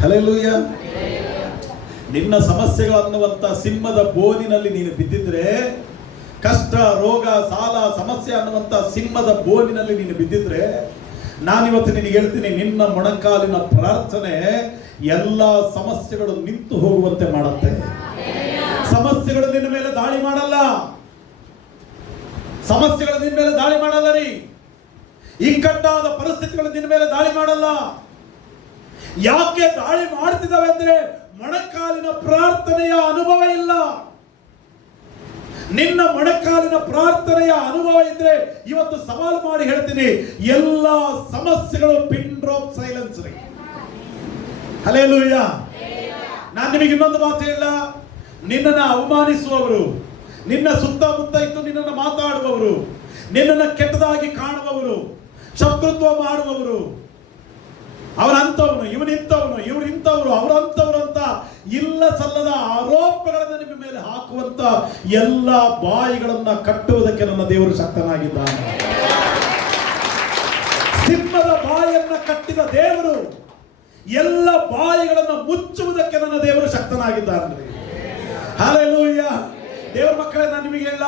ಹಲ್ಲೆಲೂಯಾ. ನಿನ್ನ ಸಮಸ್ಯೆಗಳು ಅನ್ನುವಂತ ಸಿಂಹದ ಬೋನಿನಲ್ಲಿ ನೀನು ಬಿದ್ದಿದ್ರೆ, ಕಷ್ಟ, ರೋಗ, ಸಾಲ, ಸಮಸ್ಯೆ ಅನ್ನುವಂತ ಸಿಂಹದ ಬೋನಿನಲ್ಲಿ ನೀನು ಬಿದ್ದಿದ್ರೆ, ನಾನಿವತ್ತು ನಿನಗೆ ಹೇಳ್ತೀನಿ, ನಿನ್ನ ಮೊಣಕಾಲಿನ ಪ್ರಾರ್ಥನೆ ಎಲ್ಲ ಸಮಸ್ಯೆಗಳು ನಿಂತು ಹೋಗುವಂತೆ ಮಾಡುತ್ತೆ. ಸಮಸ್ಯೆಗಳು ನಿನ್ನ ಮೇಲೆ ದಾಳಿ ಮಾಡಲ್ಲ. ಸಮಸ್ಯೆಗಳು ನಿನ್ನ ಮೇಲೆ ದಾಳಿ ಮಾಡಲ್ಲ ರೀ. ಇಕ್ಕಟ್ಟಾದ ಪರಿಸ್ಥಿತಿಗಳು ನಿನ್ನ ಮೇಲೆ ದಾಳಿ ಮಾಡಲ್ಲ. ಯಾಕೆ ದಾಳಿ ಮಾಡ್ತಿದ್ದಾವೆ ಅಂದ್ರೆ ಮೊಣಕಾಲಿನ ಪ್ರಾರ್ಥನೆಯ ಅನುಭವ ಇಲ್ಲ. ನಿನ್ನ ಮೊಣಕಾಲಿನ ಪ್ರಾರ್ಥನೆಯ ಅನುಭವ ಇದ್ರೆ ಇವತ್ತು ಸವಾಲು ಮಾಡಿ ಹೇಳ್ತೀನಿ, ಎಲ್ಲ ಸಮಸ್ಯೆಗಳು ಪಿನ್ ಡ್ರಾಪ್ ಸೈಲೆನ್ಸ್ ರೀ. ಹಲ್ಲೆಲೂಯಾ. ನಾನು ನಿಮಗೆ ಇನ್ನೊಂದು ಮಾತು ಹೇಳ, ನಿನ್ನನ್ನು ಅವಮಾನಿಸುವವರು, ನಿನ್ನ ಸುತ್ತಮುತ್ತ ಇದ್ದು ನಿನ್ನನ್ನು ಮಾತಾಡುವವರು, ನಿನ್ನನ್ನು ಕೆಟ್ಟದಾಗಿ ಕಾಣುವವರು, ಶತ್ರುತ್ವ ಮಾಡುವವರು, ಅವರಂತವನು, ಇವನಿಂತವನು, ಇವರು ಇಂಥವರು, ಅವರಂತವರು ಅಂತ ಇಲ್ಲ ಸಲ್ಲದ ಆರೋಪಗಳನ್ನು ನಿಮ್ಮ ಮೇಲೆ ಹಾಕುವಂತ ಎಲ್ಲ ಬಾಯಿಗಳನ್ನ ಕಟ್ಟುವುದಕ್ಕೆ ನನ್ನ ದೇವರು ಶಕ್ತನಾಗಿದ್ದಾನೆ. ಸಿಂಹದ ಬಾಯಿಯನ್ನ ಕಟ್ಟಿದ ದೇವರು ಎಲ್ಲ ಬಾಯಿಗಳನ್ನು ಮುಚ್ಚುವುದಕ್ಕೆ ನನ್ನ ದೇವರು ಶಕ್ತನಾಗಿದ್ದಾನೆ. ಹಲ್ಲೆಲೂಯಾ. ದೇವರ ಮಕ್ಕಳೇ, ನಾನು ನಿಮಗೆ ಹೇಳ,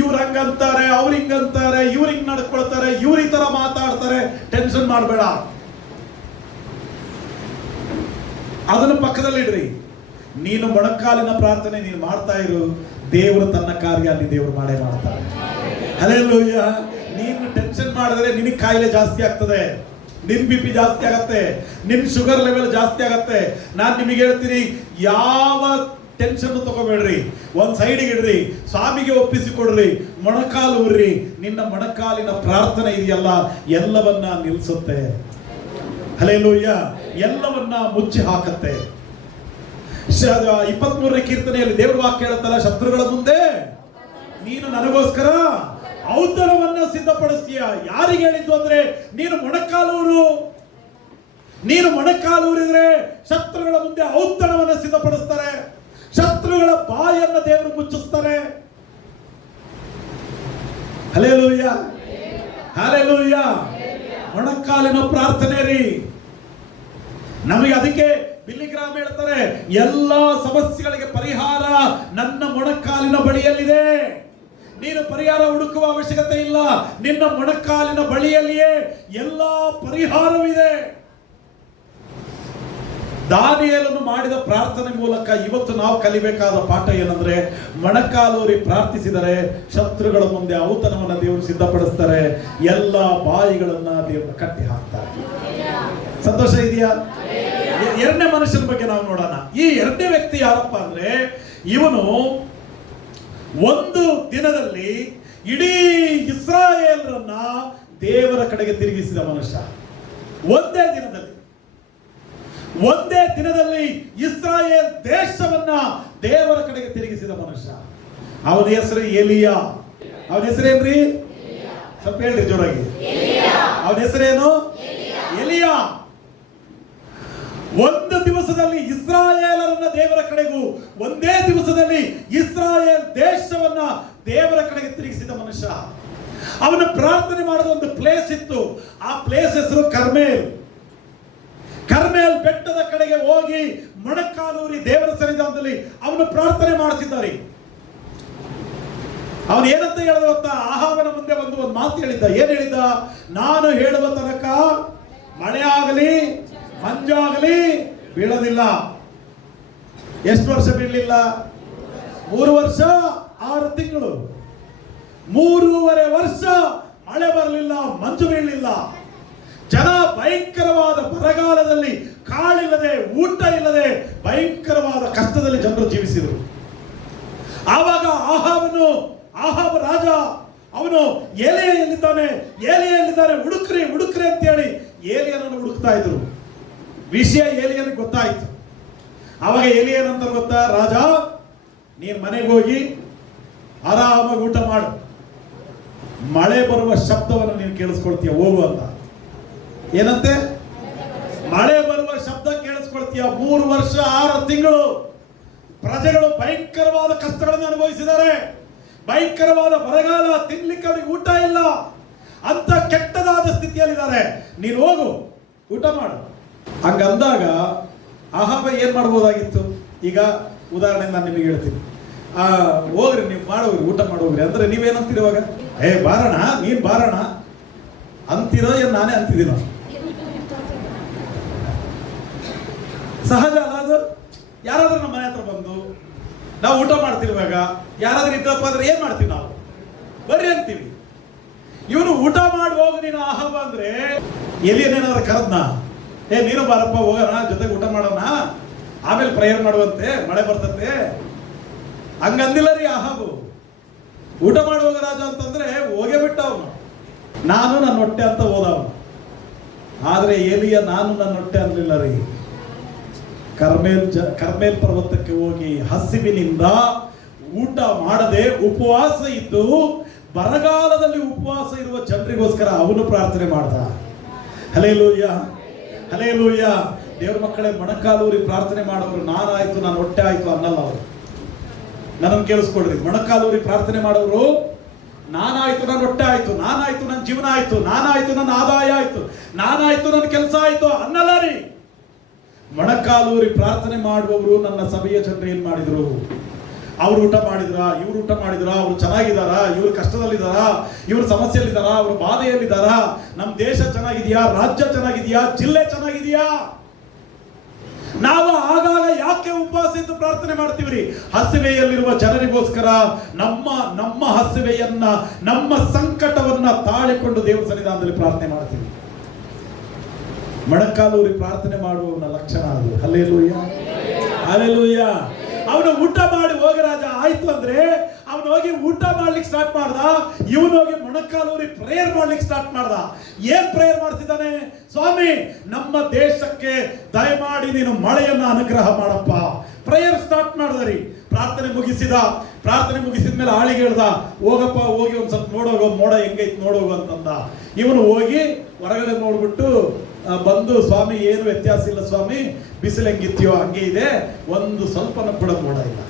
ಇವ್ರು ಹಂಗಂತಾರೆ, ಅವ್ರು ಹಿಂಗಂತಾರೆ, ಇವ್ರು ಹಿಂಗ್ ನಡ್ಕೊಳ್ತಾರೆ, ಇವ್ರು ಈ ತರ ಮಾತಾಡ್ತಾರೆ, ಟೆನ್ಷನ್ ಮಾಡಬೇಡ. ಅದನ್ನು ಪಕ್ಕದಲ್ಲಿಡ್ರಿ. ನೀನು ಮೊಣಕಾಲಿನ ಪ್ರಾರ್ಥನೆ ನೀನು ಮಾಡ್ತಾ ಇರು, ದೇವರು ತನ್ನ ಕಾರ್ಯ ಅಲ್ಲಿ ದೇವರು ಮಾಡೇ ಮಾಡ್ತಾರೆ. ಹಲ್ಲೆಲೂಯಾ. ನೀನು ಟೆನ್ಷನ್ ಮಾಡಿದ್ರೆ ನಿನಗೆ ಕಾಯಿಲೆ ಜಾಸ್ತಿ ಆಗ್ತದೆ, ನಿನ್ BP ಜಾಸ್ತಿ ಆಗತ್ತೆ, ನಿನ್ ಶುಗರ್ ಲೆವೆಲ್ ಜಾಸ್ತಿ ಆಗತ್ತೆ. ನಾನು ನಿಮಗೆ ಹೇಳ್ತೀನಿ, ಯಾವ ಟೆನ್ಷನ್ ತಗೋಬೇಡ್ರಿ, ಒಂದ್ ಸೈಡಿಗೆ ಇಡ್ರಿ, ಸ್ವಾಮಿಗೆ ಒಪ್ಪಿಸಿಕೊಡ್ರಿ, ಮೊಣಕಾಲು ಉರ್ರಿ. ನಿನ್ನ ಮೊಣಕಾಲಿನ ಪ್ರಾರ್ಥನೆ ಇದೆಯಲ್ಲ, ಎಲ್ಲವನ್ನ ನಿಲ್ಲಿಸುತ್ತೆ. ಹಲ್ಲೆಲೂಯಾ. ಎಲ್ಲವನ್ನ ಮುಚ್ಚಿ ಹಾಕತ್ತೆ. 23ನೇ ಕೀರ್ತನೆಯಲ್ಲಿ ದೇವರ ವಾಕ್ಯ ಹೇಳುತ್ತಲ್ಲ, ಶತ್ರುಗಳ ಮುಂದೆ ನೀನು ನನಗೋಸ್ಕರ ಔತಣವನ್ನ ಸಿದ್ಧಪಡಿಸ್ತೀಯ. ಯಾರಿಗೆ ಹೇಳಿದ್ದು ಅಂದ್ರೆ, ನೀನು ಮೊಣಕಾಲೂರು. ನೀನು ಮೊಣಕಾಲೂರಿದ್ರೆ ಶತ್ರುಗಳ ಮುಂದೆ ಔತಣವನ್ನ ಸಿದ್ಧಪಡಿಸ್ತಾರೆ. ಶತ್ರುಗಳ ಬಾಯನ್ನ ದೇವರು ಮುಚ್ಚಿಸ್ತಾರೆ. ಹಲ್ಲೆಲೂಯಾ. ಹಲ್ಲೆಲೂಯಾ. ಮೊಣಕಾಲಿನ ಪ್ರಾರ್ಥನೆ ರೀ ನಮಗೆ. ಅದಕ್ಕೆ ಬಿಲ್ಲಿ ಗ್ರಾಮ್ ಹೇಳ್ತಾರೆ, ಎಲ್ಲಾ ಸಮಸ್ಯೆಗಳಿಗೆ ಪರಿಹಾರ ನನ್ನ ಮೊಣಕಾಲಿನ ಬಳಿಯಲ್ಲಿದೆ. ನೀನು ಪರಿಹಾರ ಹುಡುಕುವ ಅವಶ್ಯಕತೆ ಇಲ್ಲ, ನಿನ್ನ ಮೊಣಕಾಲಿನ ಬಳಿಯಲ್ಲಿಯೇ ಎಲ್ಲಾ ಪರಿಹಾರವಿದೆ. ದಾನಿಯೇಲನು ಮಾಡಿದ ಪ್ರಾರ್ಥನೆ ಮೂಲಕ ಇವತ್ತು ನಾವು ಕಲಿಬೇಕಾದ ಪಾಠ ಏನಂದ್ರೆ, ಮೊಣಕಾಲೂರಿ ಪ್ರಾರ್ಥಿಸಿದರೆ ಶತ್ರುಗಳ ಮುಂದೆ ಔತಣವನ್ನು ದೇವರು ಸಿದ್ಧಪಡಿಸ್ತಾರೆ, ಎಲ್ಲ ಬಾಯಿಗಳನ್ನ ದೇವರು ಕಟ್ಟಿ ಹಾಕ್ತಾರೆ. ಸಂತೋಷ ಇದೆಯಾ? ಎರಡನೇ ಮನುಷ್ಯನ ಬಗ್ಗೆ ನಾವು ನೋಡೋಣ. ಈ ಎರಡನೇ ವ್ಯಕ್ತಿ ಯಾರಪ್ಪ ಅಂದ್ರೆ, ಇವನು ಒಂದು ದಿನದಲ್ಲಿ ಇಡೀ ಇಸ್ರಾಯೇಲರನ್ನ ದೇವರ ಕಡೆಗೆ ತಿರುಗಿಸಿದ ಮನುಷ್ಯ. ಒಂದೇ ದಿನದಲ್ಲಿ ಇಸ್ರಾಯೇಲ್ ದೇಶವನ್ನ ದೇವರ ಕಡೆಗೆ ತಿರುಗಿಸಿದ ಮನುಷ್ಯ. ಅವನ ಹೆಸರು ಎಲಿಯಾ. ಅವನ ಹೆಸರೇನ್ರಿ? ಸ್ವಲ್ಪ ಹೇಳ್ರಿ ಜೋರಾಗಿ. ಅವನ ಹೆಸರೇನು? ಎಲಿಯಾ. ಒಂದು ದಿವಸದಲ್ಲಿ ಇಸ್ರಾಯೇಲರನ್ನ ದೇವರ ಕಡೆಗೂ, ಒಂದೇ ದಿವಸದಲ್ಲಿ ಇಸ್ರಾಯೇಲ್ ದೇಶವನ್ನ ದೇವರ ಕಡೆಗೆ ತಿರುಗಿಸಿದ ಮನುಷ್ಯ. ಅವನು ಪ್ರಾರ್ಥನೆ ಮಾಡಿದ ಒಂದು ಪ್ಲೇಸ್ ಇತ್ತು. ಆ ಪ್ಲೇಸ್ ಹೆಸರು ಕರ್ಮೇಲ್. ಕರ್ಮೇಲ್ ಬೆಟ್ಟದ ಕಡೆಗೆ ಹೋಗಿ ಮೊಣಕಾಲೂರಿ ದೇವರ ಸನ್ನಿಧಾನದಲ್ಲಿ ಅವನು ಪ್ರಾರ್ಥನೆ ಮಾಡುತ್ತಿದ್ದಾರೆ. ಅವನು ಏನಂತ ಹೇಳಿದ ಗೊತ್ತಾ? ಆಹಾಬನ ಮುಂದೆ ಒಂದು ಮಾತು ಹೇಳಿದ್ದ. ಏನ್ ಹೇಳಿದ್ದ? ನಾನು ಹೇಳುವ ತನಕ ಮಳೆ ಆಗಲಿ ಮಂಜಾಗಲಿ ಬೀಳೋದಿಲ್ಲ. ಎಷ್ಟು ವರ್ಷ ಬೀಳಲಿಲ್ಲ? 3 ವರ್ಷ 6 ತಿಂಗಳು. 3.5 ವರ್ಷ ಮಳೆ ಬರಲಿಲ್ಲ, ಮಂಜು ಬೀಳಲಿಲ್ಲ. ಜನ ಭಯಂಕರವಾದ ಬರಗಾಲದಲ್ಲಿ, ಕಾಳಿಲ್ಲದೆ, ಊಟ ಇಲ್ಲದೆ ಭಯಂಕರವಾದ ಕಷ್ಟದಲ್ಲಿ ಜನರು ಜೀವಿಸಿದರು. ಆವಾಗ ಆಹಾಬ ರಾಜ ಅವನು ಎಲ್ಲಿದ್ದಾನೆ, ಹುಡುಕ್ರಿ ಅಂತ ಹೇಳಿ ಏಲಿಯನನ್ನು ಹುಡುಕ್ತಾ ಇದ್ರು. ವಿಷಯ ಏಲಿಯನಿಗೆ ಗೊತ್ತಾಯ್ತು. ಆವಾಗ ಏಲಿಯನಂತ ಗೊತ್ತಾ, ರಾಜ ನೀನ್ ಮನೆಗೆ ಹೋಗಿ ಆರಾಮಾಗಿ ಊಟ ಮಾಡು, ಮಳೆ ಬರುವ ಶಬ್ದವನ್ನು ನೀನು ಕೇಳಿಸ್ಕೊಳ್ತೀಯ, ಹೋಗು ಅಂತ. ಏನಂತೆ? ಮಳೆ ಬರುವ ಶಬ್ದ ಕೇಳಿಸ್ಕೊಳ್ತೀಯ. 3 ವರ್ಷ 6 ತಿಂಗಳು ಪ್ರಜೆಗಳು ಭಯಂಕರವಾದ ಕಷ್ಟಗಳನ್ನು ಅನುಭವಿಸಿದ್ದಾರೆ. ಭಯಂಕರವಾದ ಬರಗಾಲ, ತಿನ್ಲಿಕ್ಕೆ ಅವರಿಗೆ ಊಟ ಇಲ್ಲ, ಅಂತ ಕೆಟ್ಟದಾದ ಸ್ಥಿತಿಯಲ್ಲಿದ್ದಾರೆ. ನೀನು ಹೋಗು, ಊಟ ಮಾಡು. ಹಂಗಂದಾಗ ಆಹಾಬ ಏನ್ ಮಾಡ್ಬೋದಾಗಿತ್ತು? ಈಗ ಉದಾಹರಣೆ ನಾನು ನಿಮಗೆ ಹೇಳ್ತೀನಿ. ಹೋಗ್ರಿ, ನೀವು ಮಾಡೋಗ್ರಿ, ಊಟ ಮಾಡೋಗ್ರಿ ಅಂದ್ರೆ ನೀವೇನಂತೀರಿ ಇವಾಗ? ಬಾರಣ, ನೀನ್ ಬಾರಣ ಅಂತೀರೋ ಏನ್ ನಾನೇ ಅಂತಿದ್ದೀನೋ? ಸಹಜ ಅಲ್ಲ ಅದು? ಯಾರಾದ್ರೂ ನಮ್ಮ ಮನೆ ಹತ್ರ ಬಂದು ನಾವು ಊಟ ಮಾಡ್ತಿರುವಾಗ ಯಾರಾದ್ರೂ ಇದ್ದಪ್ಪ ಅಂದ್ರೆ ಏನ್ ಮಾಡ್ತೀವಿ ನಾವು? ಬರ್ರಿ ಅಂತೀವಿ. ಇವನು ಊಟ ಮಾಡಿ ಹೋಗು ನೀನು ಆಹಾಬ ಅಂದ್ರೆ ಎಲ್ಲಿಯೇನಾದ್ರೂ ಕರೆದ್ನ, ನೀನು ಬಾರಪ್ಪ ಹೋಗೋಣ, ಜೊತೆಗೆ ಊಟ ಮಾಡೋಣ, ಆಮೇಲೆ ಪ್ರೇಯರ್ ಮಾಡುವಂತೆ, ಮಳೆ ಬರ್ತಂತೆ, ಹಂಗಂದಿಲ್ಲ ರೀ ಆಹಾಬು. ಊಟ ಮಾಡಿ ಹೋಗ ರಾಜ ಅಂತಂದ್ರೆ ಹೋಗೇ ಬಿಟ್ಟ ಅವನು. ನಾನು ನನ್ನ ಹೊಟ್ಟೆ ಅಂತ ಹೋದವನು. ಆದ್ರೆ ಏಲಿಯ ನಾನು ನನ್ನ ಹೊಟ್ಟೆ ಅನ್ಲಿಲ್ಲ ರೀ. ಕರ್ಮೇಲ್ ಪರ್ವತಕ್ಕೆ ಹೋಗಿ ಹಸಿವಿನಿಂದ ಊಟ ಮಾಡದೆ ಉಪವಾಸ ಇದ್ದು, ಬರಗಾಲದಲ್ಲಿ ಉಪವಾಸ ಇರುವ ಜನರಿಗೋಸ್ಕರ ಅವನು ಪ್ರಾರ್ಥನೆ ಮಾಡ್ದ. Hallelujah, hallelujah. ದೇವ್ರ ಮಕ್ಕಳೇ, ಮೊಣಕಾಲೂರಿ ಪ್ರಾರ್ಥನೆ ಮಾಡೋರು ನಾನಾಯ್ತು ನನ್ನ ಹೊಟ್ಟೆ ಆಯ್ತು ಅನ್ನಲ್ಲ ಅವರು. ನನ್ನನ್ನು ಕೇಳಿಸ್ಕೊಡ್ರಿ, ಮೊಣಕಾಲೂರಿ ಪ್ರಾರ್ಥನೆ ಮಾಡೋರು ನಾನಾಯ್ತು ನನ್ನ ಹೊಟ್ಟೆ ಆಯ್ತು, ನಾನಾಯ್ತು ನನ್ನ ಜೀವನ ಆಯ್ತು, ನಾನಾಯ್ತು ನನ್ನ ಆದಾಯ ಆಯ್ತು, ನಾನಾಯ್ತು ನನ್ನ ಕೆಲಸ ಆಯ್ತು ಅನ್ನಲ್ಲ ರೀ. ಮೊಣಕಾಲೂರಿ ಪ್ರಾರ್ಥನೆ ಮಾಡುವವರು ನನ್ನ ಸಭೆಯ ಜನರು ಏನ್ ಮಾಡಿದ್ರು? ಅವ್ರು ಊಟ ಮಾಡಿದ್ರ, ಇವ್ರು ಊಟ ಮಾಡಿದ್ರ, ಅವ್ರು ಚೆನ್ನಾಗಿದಾರ, ಇವ್ರು ಕಷ್ಟದಲ್ಲಿದ್ದಾರ, ಇವ್ರು ಸಮಸ್ಯೆಯಲ್ಲಿದ್ದಾರ, ಅವ್ರು ಬಾಧೆಯಲ್ಲಿದ್ದಾರ, ನಮ್ಮ ದೇಶ ಚೆನ್ನಾಗಿದೆಯಾ, ರಾಜ್ಯ ಚೆನ್ನಾಗಿದೆಯಾ, ಜಿಲ್ಲೆ ಚೆನ್ನಾಗಿದೆಯಾ? ನಾವು ಆಗಾಗ ಯಾಕೆ ಉಪವಾಸ ಇದ್ದು ಪ್ರಾರ್ಥನೆ ಮಾಡ್ತೀವ್ರಿ? ಹಸಿವೆಯಲ್ಲಿರುವ ಜನರಿಗೋಸ್ಕರ ನಮ್ಮ ಹಸಿವೆಯನ್ನ, ನಮ್ಮ ಸಂಕಟವನ್ನ ತಾಳಿಕೊಂಡು ದೇವರ ಸನ್ನಿಧಾನದಲ್ಲಿ ಪ್ರಾರ್ಥನೆ ಮಾಡ್ತೀವಿ. ಮೊಣಕಾಲೂರಿ ಪ್ರಾರ್ಥನೆ ಮಾಡುವವನ ಲಕ್ಷಣ ಅದು. Hallelujah, hallelujah. ಅವನು ಊಟ ಮಾಡಿ ಹೋಗಿ ರಾಜ ಆಯ್ತು ಅಂದ್ರೆ ಅವನು ಹೋಗಿ ಊಟ ಮಾಡ್ಲಿಕ್ಕೆ ಸ್ಟಾರ್ಟ್ ಮಾಡ್ದ. ಇವನು ಹೋಗಿ ಮೊಣಕಾಲೂರಿ ಪ್ರೇಯರ್ ಮಾಡ್ಲಿಕ್ಕೆ ಸ್ಟಾರ್ಟ್ ಮಾಡ್ದ. ಏನ್ ಪ್ರೇಯರ್ ಮಾಡ್ತಿದ್ದಾನೆ? ಸ್ವಾಮಿ, ನಮ್ಮ ದೇಶಕ್ಕೆ ದಯಮಾಡಿ ನೀನು ಮಳೆಯನ್ನ ಅನುಗ್ರಹ ಮಾಡಪ್ಪ. ಪ್ರೇಯರ್ ಸ್ಟಾರ್ಟ್ ಮಾಡ್ದರಿ. ಪ್ರಾರ್ಥನೆ ಮುಗಿಸಿದ ಮೇಲೆ ಆಳಿಗೆ ಹೇಳ್ದ, ಹೋಗಪ್ಪ, ಹೋಗಿ ಒಂದ್ ಸ್ವಲ್ಪ ನೋಡೋಗೋ, ಮೋಡ ಹೆಂಗೈತ್ ನೋಡೋಗು ಅಂತಂದ. ಇವನು ಹೋಗಿ ಹೊರಗಡೆ ನೋಡ್ಬಿಟ್ಟು ಬಂದು, ಸ್ವಾಮಿ ಏನು ವ್ಯತ್ಯಾಸ ಇಲ್ಲ ಸ್ವಾಮಿ, ಬಿಸಿಲು ಹೆಂಗಿತ್ಯೋ ಹಂಗೆ ಇದೆ, ಒಂದು ಸ್ವಲ್ಪನೂ ಕೂಡ ಮೋಡ ಇಲ್ಲ.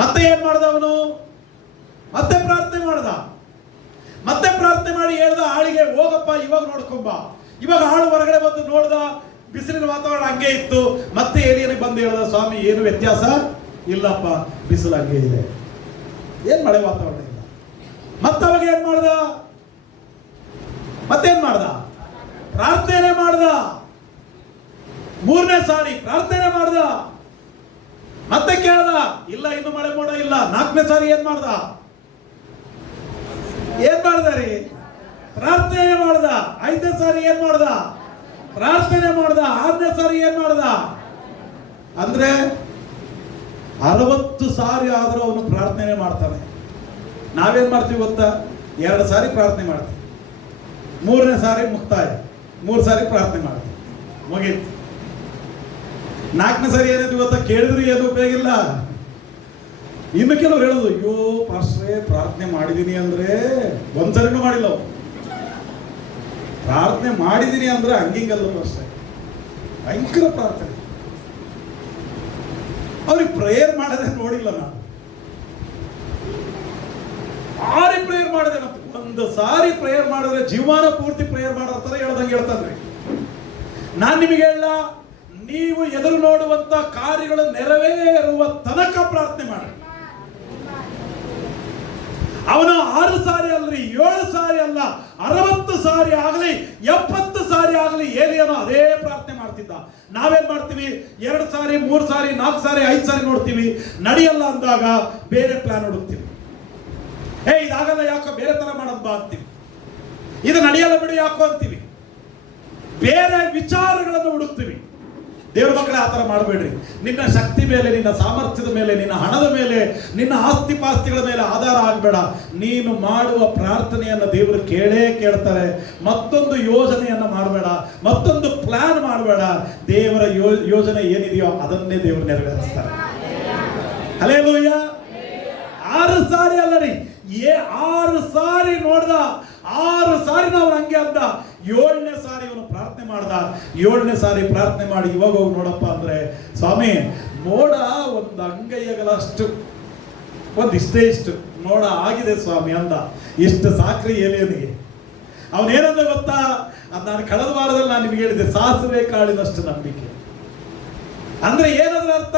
ಮತ್ತೆ ಏನ್ ಮಾಡ್ದ ಅವನು? ಮತ್ತೆ ಪ್ರಾರ್ಥನೆ ಮಾಡಿ ಹೇಳ್ದ ಆಳಿಗೆ, ಹೋಗಪ್ಪ ಇವಾಗ ನೋಡ್ಕೊಂಬ. ಇವಾಗ ಆಳು ಹೊರಗಡೆ ಬಂದು ನೋಡ್ದ, ಬಿಸಿಲಿನ ವಾತಾವರಣ ಹಂಗೆ ಇತ್ತು. ಮತ್ತೆ ಏನಿಗೆ ಬಂದು ಹೇಳ್ದ, ಸ್ವಾಮಿ ಏನು ವ್ಯತ್ಯಾಸ ಇಲ್ಲಪ್ಪ, ಬಿಸಿಲು ಹಂಗೆ ಇದೆ, ಏನ್ ಮಳೆ ವಾತಾವರಣ ಇಲ್ಲ. ಮತ್ತವಾಗ ಏನ್ ಮಾಡ್ದ? ಮತ್ತೇನ್ ಮಾಡ್ದ? ಪ್ರಾರ್ಥನೆ ಮಾಡ್ದ. 3ನೇ ಸಾರಿ ಪ್ರಾರ್ಥನೆ ಮಾಡ್ದ. ಮತ್ತೆ ಕೇಳ್ದ, ಇಲ್ಲ ಇನ್ನು ಮಳೆ ಮೋಡ ಇಲ್ಲ. 4ನೇ ಸಾರಿ ಏನ್ ಮಾಡ್ದ ರೀ? ಪ್ರಾರ್ಥನೆ ಮಾಡ್ದ. 5ನೇ ಸಾರಿ ಏನ್ ಮಾಡ್ದ? ಪ್ರಾರ್ಥನೆ ಮಾಡ್ದ. 6ನೇ ಸಾರಿ ಏನ್ ಮಾಡ್ದ? ಅಂದ್ರೆ 60 ಸಾರಿ ಆದ್ರೂ ಅವನು ಪ್ರಾರ್ಥನೆ ಮಾಡ್ತಾನೆ. ನಾವೇನ್ ಮಾಡ್ತೀವಿ ಗೊತ್ತಾ? 2 ಸಾರಿ ಪ್ರಾರ್ಥನೆ ಮಾಡ್ತೀವಿ, 3ನೇ ಸಾರಿ ಮುಕ್ತಾಯ, 3 ಸಾರಿ ಪ್ರಾರ್ಥನೆ ಮಾಡ್ತೀವಿ, ಮುಗೀತು. 4ನೇ ಸಾರಿ ಏನಿದೆ ಗೊತ್ತಾ? ಕೇಳಿದ್ರು ಏನು ಉಪಯೋಗ ಇಲ್ಲ. ಇನ್ನು ಕೆಲವ್ರು ಹೇಳೋದು, ಅಯ್ಯೋ ಪಾಸ್ಟ್ರೇ ಪ್ರಾರ್ಥನೆ ಮಾಡಿದೀನಿ ಅಂದ್ರೆ ಒಂದ್ಸರಿನೂ ಮಾಡಿಲ್ಲ ಅವ್ರು. ಪ್ರಾರ್ಥನೆ ಮಾಡಿದೀನಿ ಅಂದ್ರೆ ಹಂಗಿಂಗಲ್ಲ ಅಷ್ಟೇ, ಭಯಂಕರ ಪ್ರಾರ್ಥನೆ. ಅವ್ರಿಗೆ ಪ್ರೇಯರ್ ಮಾಡೋದೇ ನೋಡಿಲ್ಲ ನಾನು. ಸಾರಿ ಪ್ರೇಯರ್ ಮಾಡಿದೆ. ಒಂದು ಸಾರಿ ಪ್ರೇಯರ್ ಮಾಡಿದ್ರೆ ಜೀವನ ಪೂರ್ತಿ ಪ್ರೇಯರ್ ಮಾಡೋ ತರ ಹೇಳ್ದಂಗೆ ಹೇಳ್ತಾನ್ರಿ. ನಾನ್ ನಿಮಗೆ ಹೇಳ, ನೀವು ಎದುರು ನೋಡುವಂತ ಕಾರ್ಯಗಳು ನೆರವೇರುವ ತನಕ ಪ್ರಾರ್ಥನೆ ಮಾಡಿ. ಅವನು 6 ಸಾರಿ ಅಲ್ರಿ, 7 ಸಾರಿ ಅಲ್ಲ, 60 ಸಾರಿ ಆಗಲಿ, 70 ಸಾರಿ ಆಗಲಿ ಏಲಿಯನು ಅದೇ ಪ್ರಾರ್ಥನೆ ಮಾಡ್ತಿದ್ದ. ನಾವೇನ್ ಮಾಡ್ತೀವಿ? 2 ಸಾರಿ, 3 ಸಾರಿ, 4 ಸಾರಿ, 5 ಸಾರಿ ನೋಡ್ತೀವಿ. ನಡೆಯಲ್ಲ ಅಂದಾಗ ಬೇರೆ ಪ್ಲಾನ್ ಹುಡುಕ್ತೀವಿ. ಇದಾಗಲ್ಲ, ಯಾಕೋ ಬೇರೆ ತರ ಮಾಡೋದು ಬಾ ಅಂತೀವಿ. ಇದು ನಡೆಯಲ್ಲ ಬಿಡು ಯಾಕೋ ಅಂತೀವಿ. ಬೇರೆ ವಿಚಾರಗಳನ್ನು ಹುಡುಕ್ತೀವಿ. ದೇವ್ರ ಮಕ್ಕಳೇ ಆ ಥರ ಮಾಡಬೇಡ್ರಿ. ನಿನ್ನ ಶಕ್ತಿ ಮೇಲೆ, ನಿನ್ನ ಸಾಮರ್ಥ್ಯದ ಮೇಲೆ, ನಿನ್ನ ಹಣದ ಮೇಲೆ, ನಿನ್ನ ಆಸ್ತಿ ಪಾಸ್ತಿಗಳ ಮೇಲೆ ಆಧಾರ ಆಗಬೇಡ. ನೀನು ಮಾಡುವ ಪ್ರಾರ್ಥನೆಯನ್ನು ದೇವರು ಕೇಳ್ತಾರೆ. ಮತ್ತೊಂದು ಯೋಜನೆಯನ್ನು ಮಾಡಬೇಡ, ಮತ್ತೊಂದು ಪ್ಲಾನ್ ಮಾಡಬೇಡ. ದೇವರ ಯೋಜನೆ ಏನಿದೆಯೋ ಅದನ್ನೇ ದೇವರು ನೆರವೇರಿಸ್ತಾರೆ. ಹಲ್ಲೆಲೂಯ. 6 ಸಾರಿ ಅಲ್ಲ ರೀ, 6 ಸಾರಿ ನೋಡ್ದ. 6 ಸಾರಿ ನಾವು ಹಂಗೆ ಅಂದ. 7ನೇ ಸಾರಿ ಇವನು ಪ್ರಾರ್ಥನೆ ಮಾಡ್ದ. 7ನೇ ಸಾರಿ ಪ್ರಾರ್ಥನೆ ಮಾಡಿ ಇವಾಗ ಹೋಗಿ ನೋಡಪ್ಪ ಅಂದ್ರೆ, ಸ್ವಾಮಿ ಮೋಡ ಒಂದು ಅಂಗೈಯಗಳಷ್ಟು, ಇಷ್ಟು ಮೋಡ ಆಗಿದೆ ಸ್ವಾಮಿ ಅಂದ. ಇಷ್ಟು ಸಾಕ್ರಿ ಏಲಿಯನಿಗೆ. ಅವನೇನಂದ ಗೊತ್ತಾ? ಅದು ನಾನು ಕಳೆದ ವಾರದಲ್ಲಿ ನಾನು ನಿಮಗೆ ಹೇಳಿದೆ, ಸಾಸಿವೆ ಕಾಳಿನಷ್ಟು ನಂಬಿಕೆ. ಅಂದ್ರೆ ಏನಂದ್ರ ಅರ್ಥ?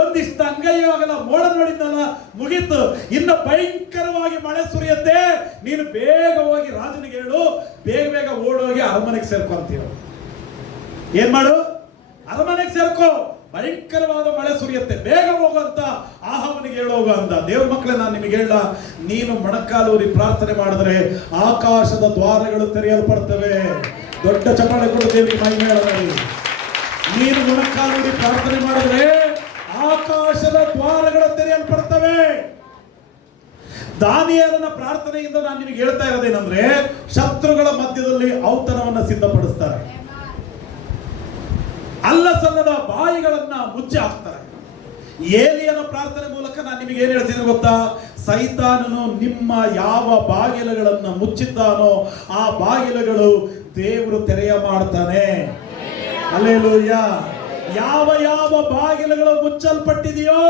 ಒಂದಿಷ್ಟು ಅಂಗೈಯಾಗಲ್ಲ, ಮೋಡ ನೋಡಿದ್ನಲ್ಲ, ಮುಗೀತು. ಇನ್ನು ಭಯಂಕರವಾಗಿ ಮಳೆ ಸುರಿಯತ್ತೆ, ನೀನು ಬೇಗ ಹೋಗಿ ರಾಜನಿಗೆ ಹೇಳು, ಬೇಗ ಓಡೋಗಿ ಅರಮನೆಗೆ ಸೇರ್ಕೊಂತೀವ. ಏನ್ ಮಾಡು? ಅರಮನೆಗೆ ಸೇರ್ಕೋ, ಭಯಂಕರವಾದ ಮಳೆ ಸುರಿಯತ್ತೆ, ಬೇಗ ಹೋಗಂತ ಆಹಾವನಿಗೆ ಹೇಳೋಗ ಅಂದ. ದೇವ್ರ ಮಕ್ಕಳೇ, ನಾನು ನಿಮಗೆ ಹೇಳ, ನೀನು ಮೊಣಕಾಲೂರಿ ಪ್ರಾರ್ಥನೆ ಮಾಡಿದ್ರೆ ಆಕಾಶದ ದ್ವಾರಗಳು ತೆರೆಯಲ್ಪಡ್ತವೆ. ದೊಡ್ಡ ಚಪ್ಪಾಳೆ ಕೊಡು ದೇವರಿಗೆ ಮಹಿಮೆ ಹೇಳಬೇಡಿ. ನೀನು ಮೊಣಕಾಲೂರಿ ಪ್ರಾರ್ಥನೆ ಮಾಡಿದ್ರೆ ಆಕಾಶದ ದ್ವಾರಗಳು ತೆರೆಯಲ್ಪಡ್ತವೆ. ದಾನಿಯೇಲನ ಪ್ರಾರ್ಥನೆಯಿಂದ ನಾನು ನಿಮಗೆ ಹೇಳ್ತಾ ಇರೋದೇನಂದ್ರೆ, ಶತ್ರುಗಳ ಮಧ್ಯದಲ್ಲಿ ಔತಣವನ್ನ ಸಿದ್ಧಪಡಿಸ್ತಾರೆ. ಅಲ್ಲ ಸಲ್ಲದ ಬಾಯಿಗಳನ್ನ ಮುಚ್ಚಿ ಹಾಕ್ತಾರೆ. ಏಲಿಯನ ಪ್ರಾರ್ಥನೆ ಮೂಲಕ ನಾನು ನಿಮಗೆ ಏನ್ ಹೇಳ್ತೀನಿ ಗೊತ್ತಾ? ಸೈತಾನನು ನಿಮ್ಮ ಯಾವ ಬಾಗಿಲುಗಳನ್ನ ಮುಚ್ಚಿದ್ದಾನೋ ಆ ಬಾಗಿಲುಗಳು ದೇವರು ತೆರೆಯ ಮಾಡ್ತಾನೆ. ಹಲ್ಲೆಲೂಯ. ಯಾವ ಬಾಗಿಲುಗಳು ಮುಚ್ಚಲ್ಪಟ್ಟಿದೆಯೋ,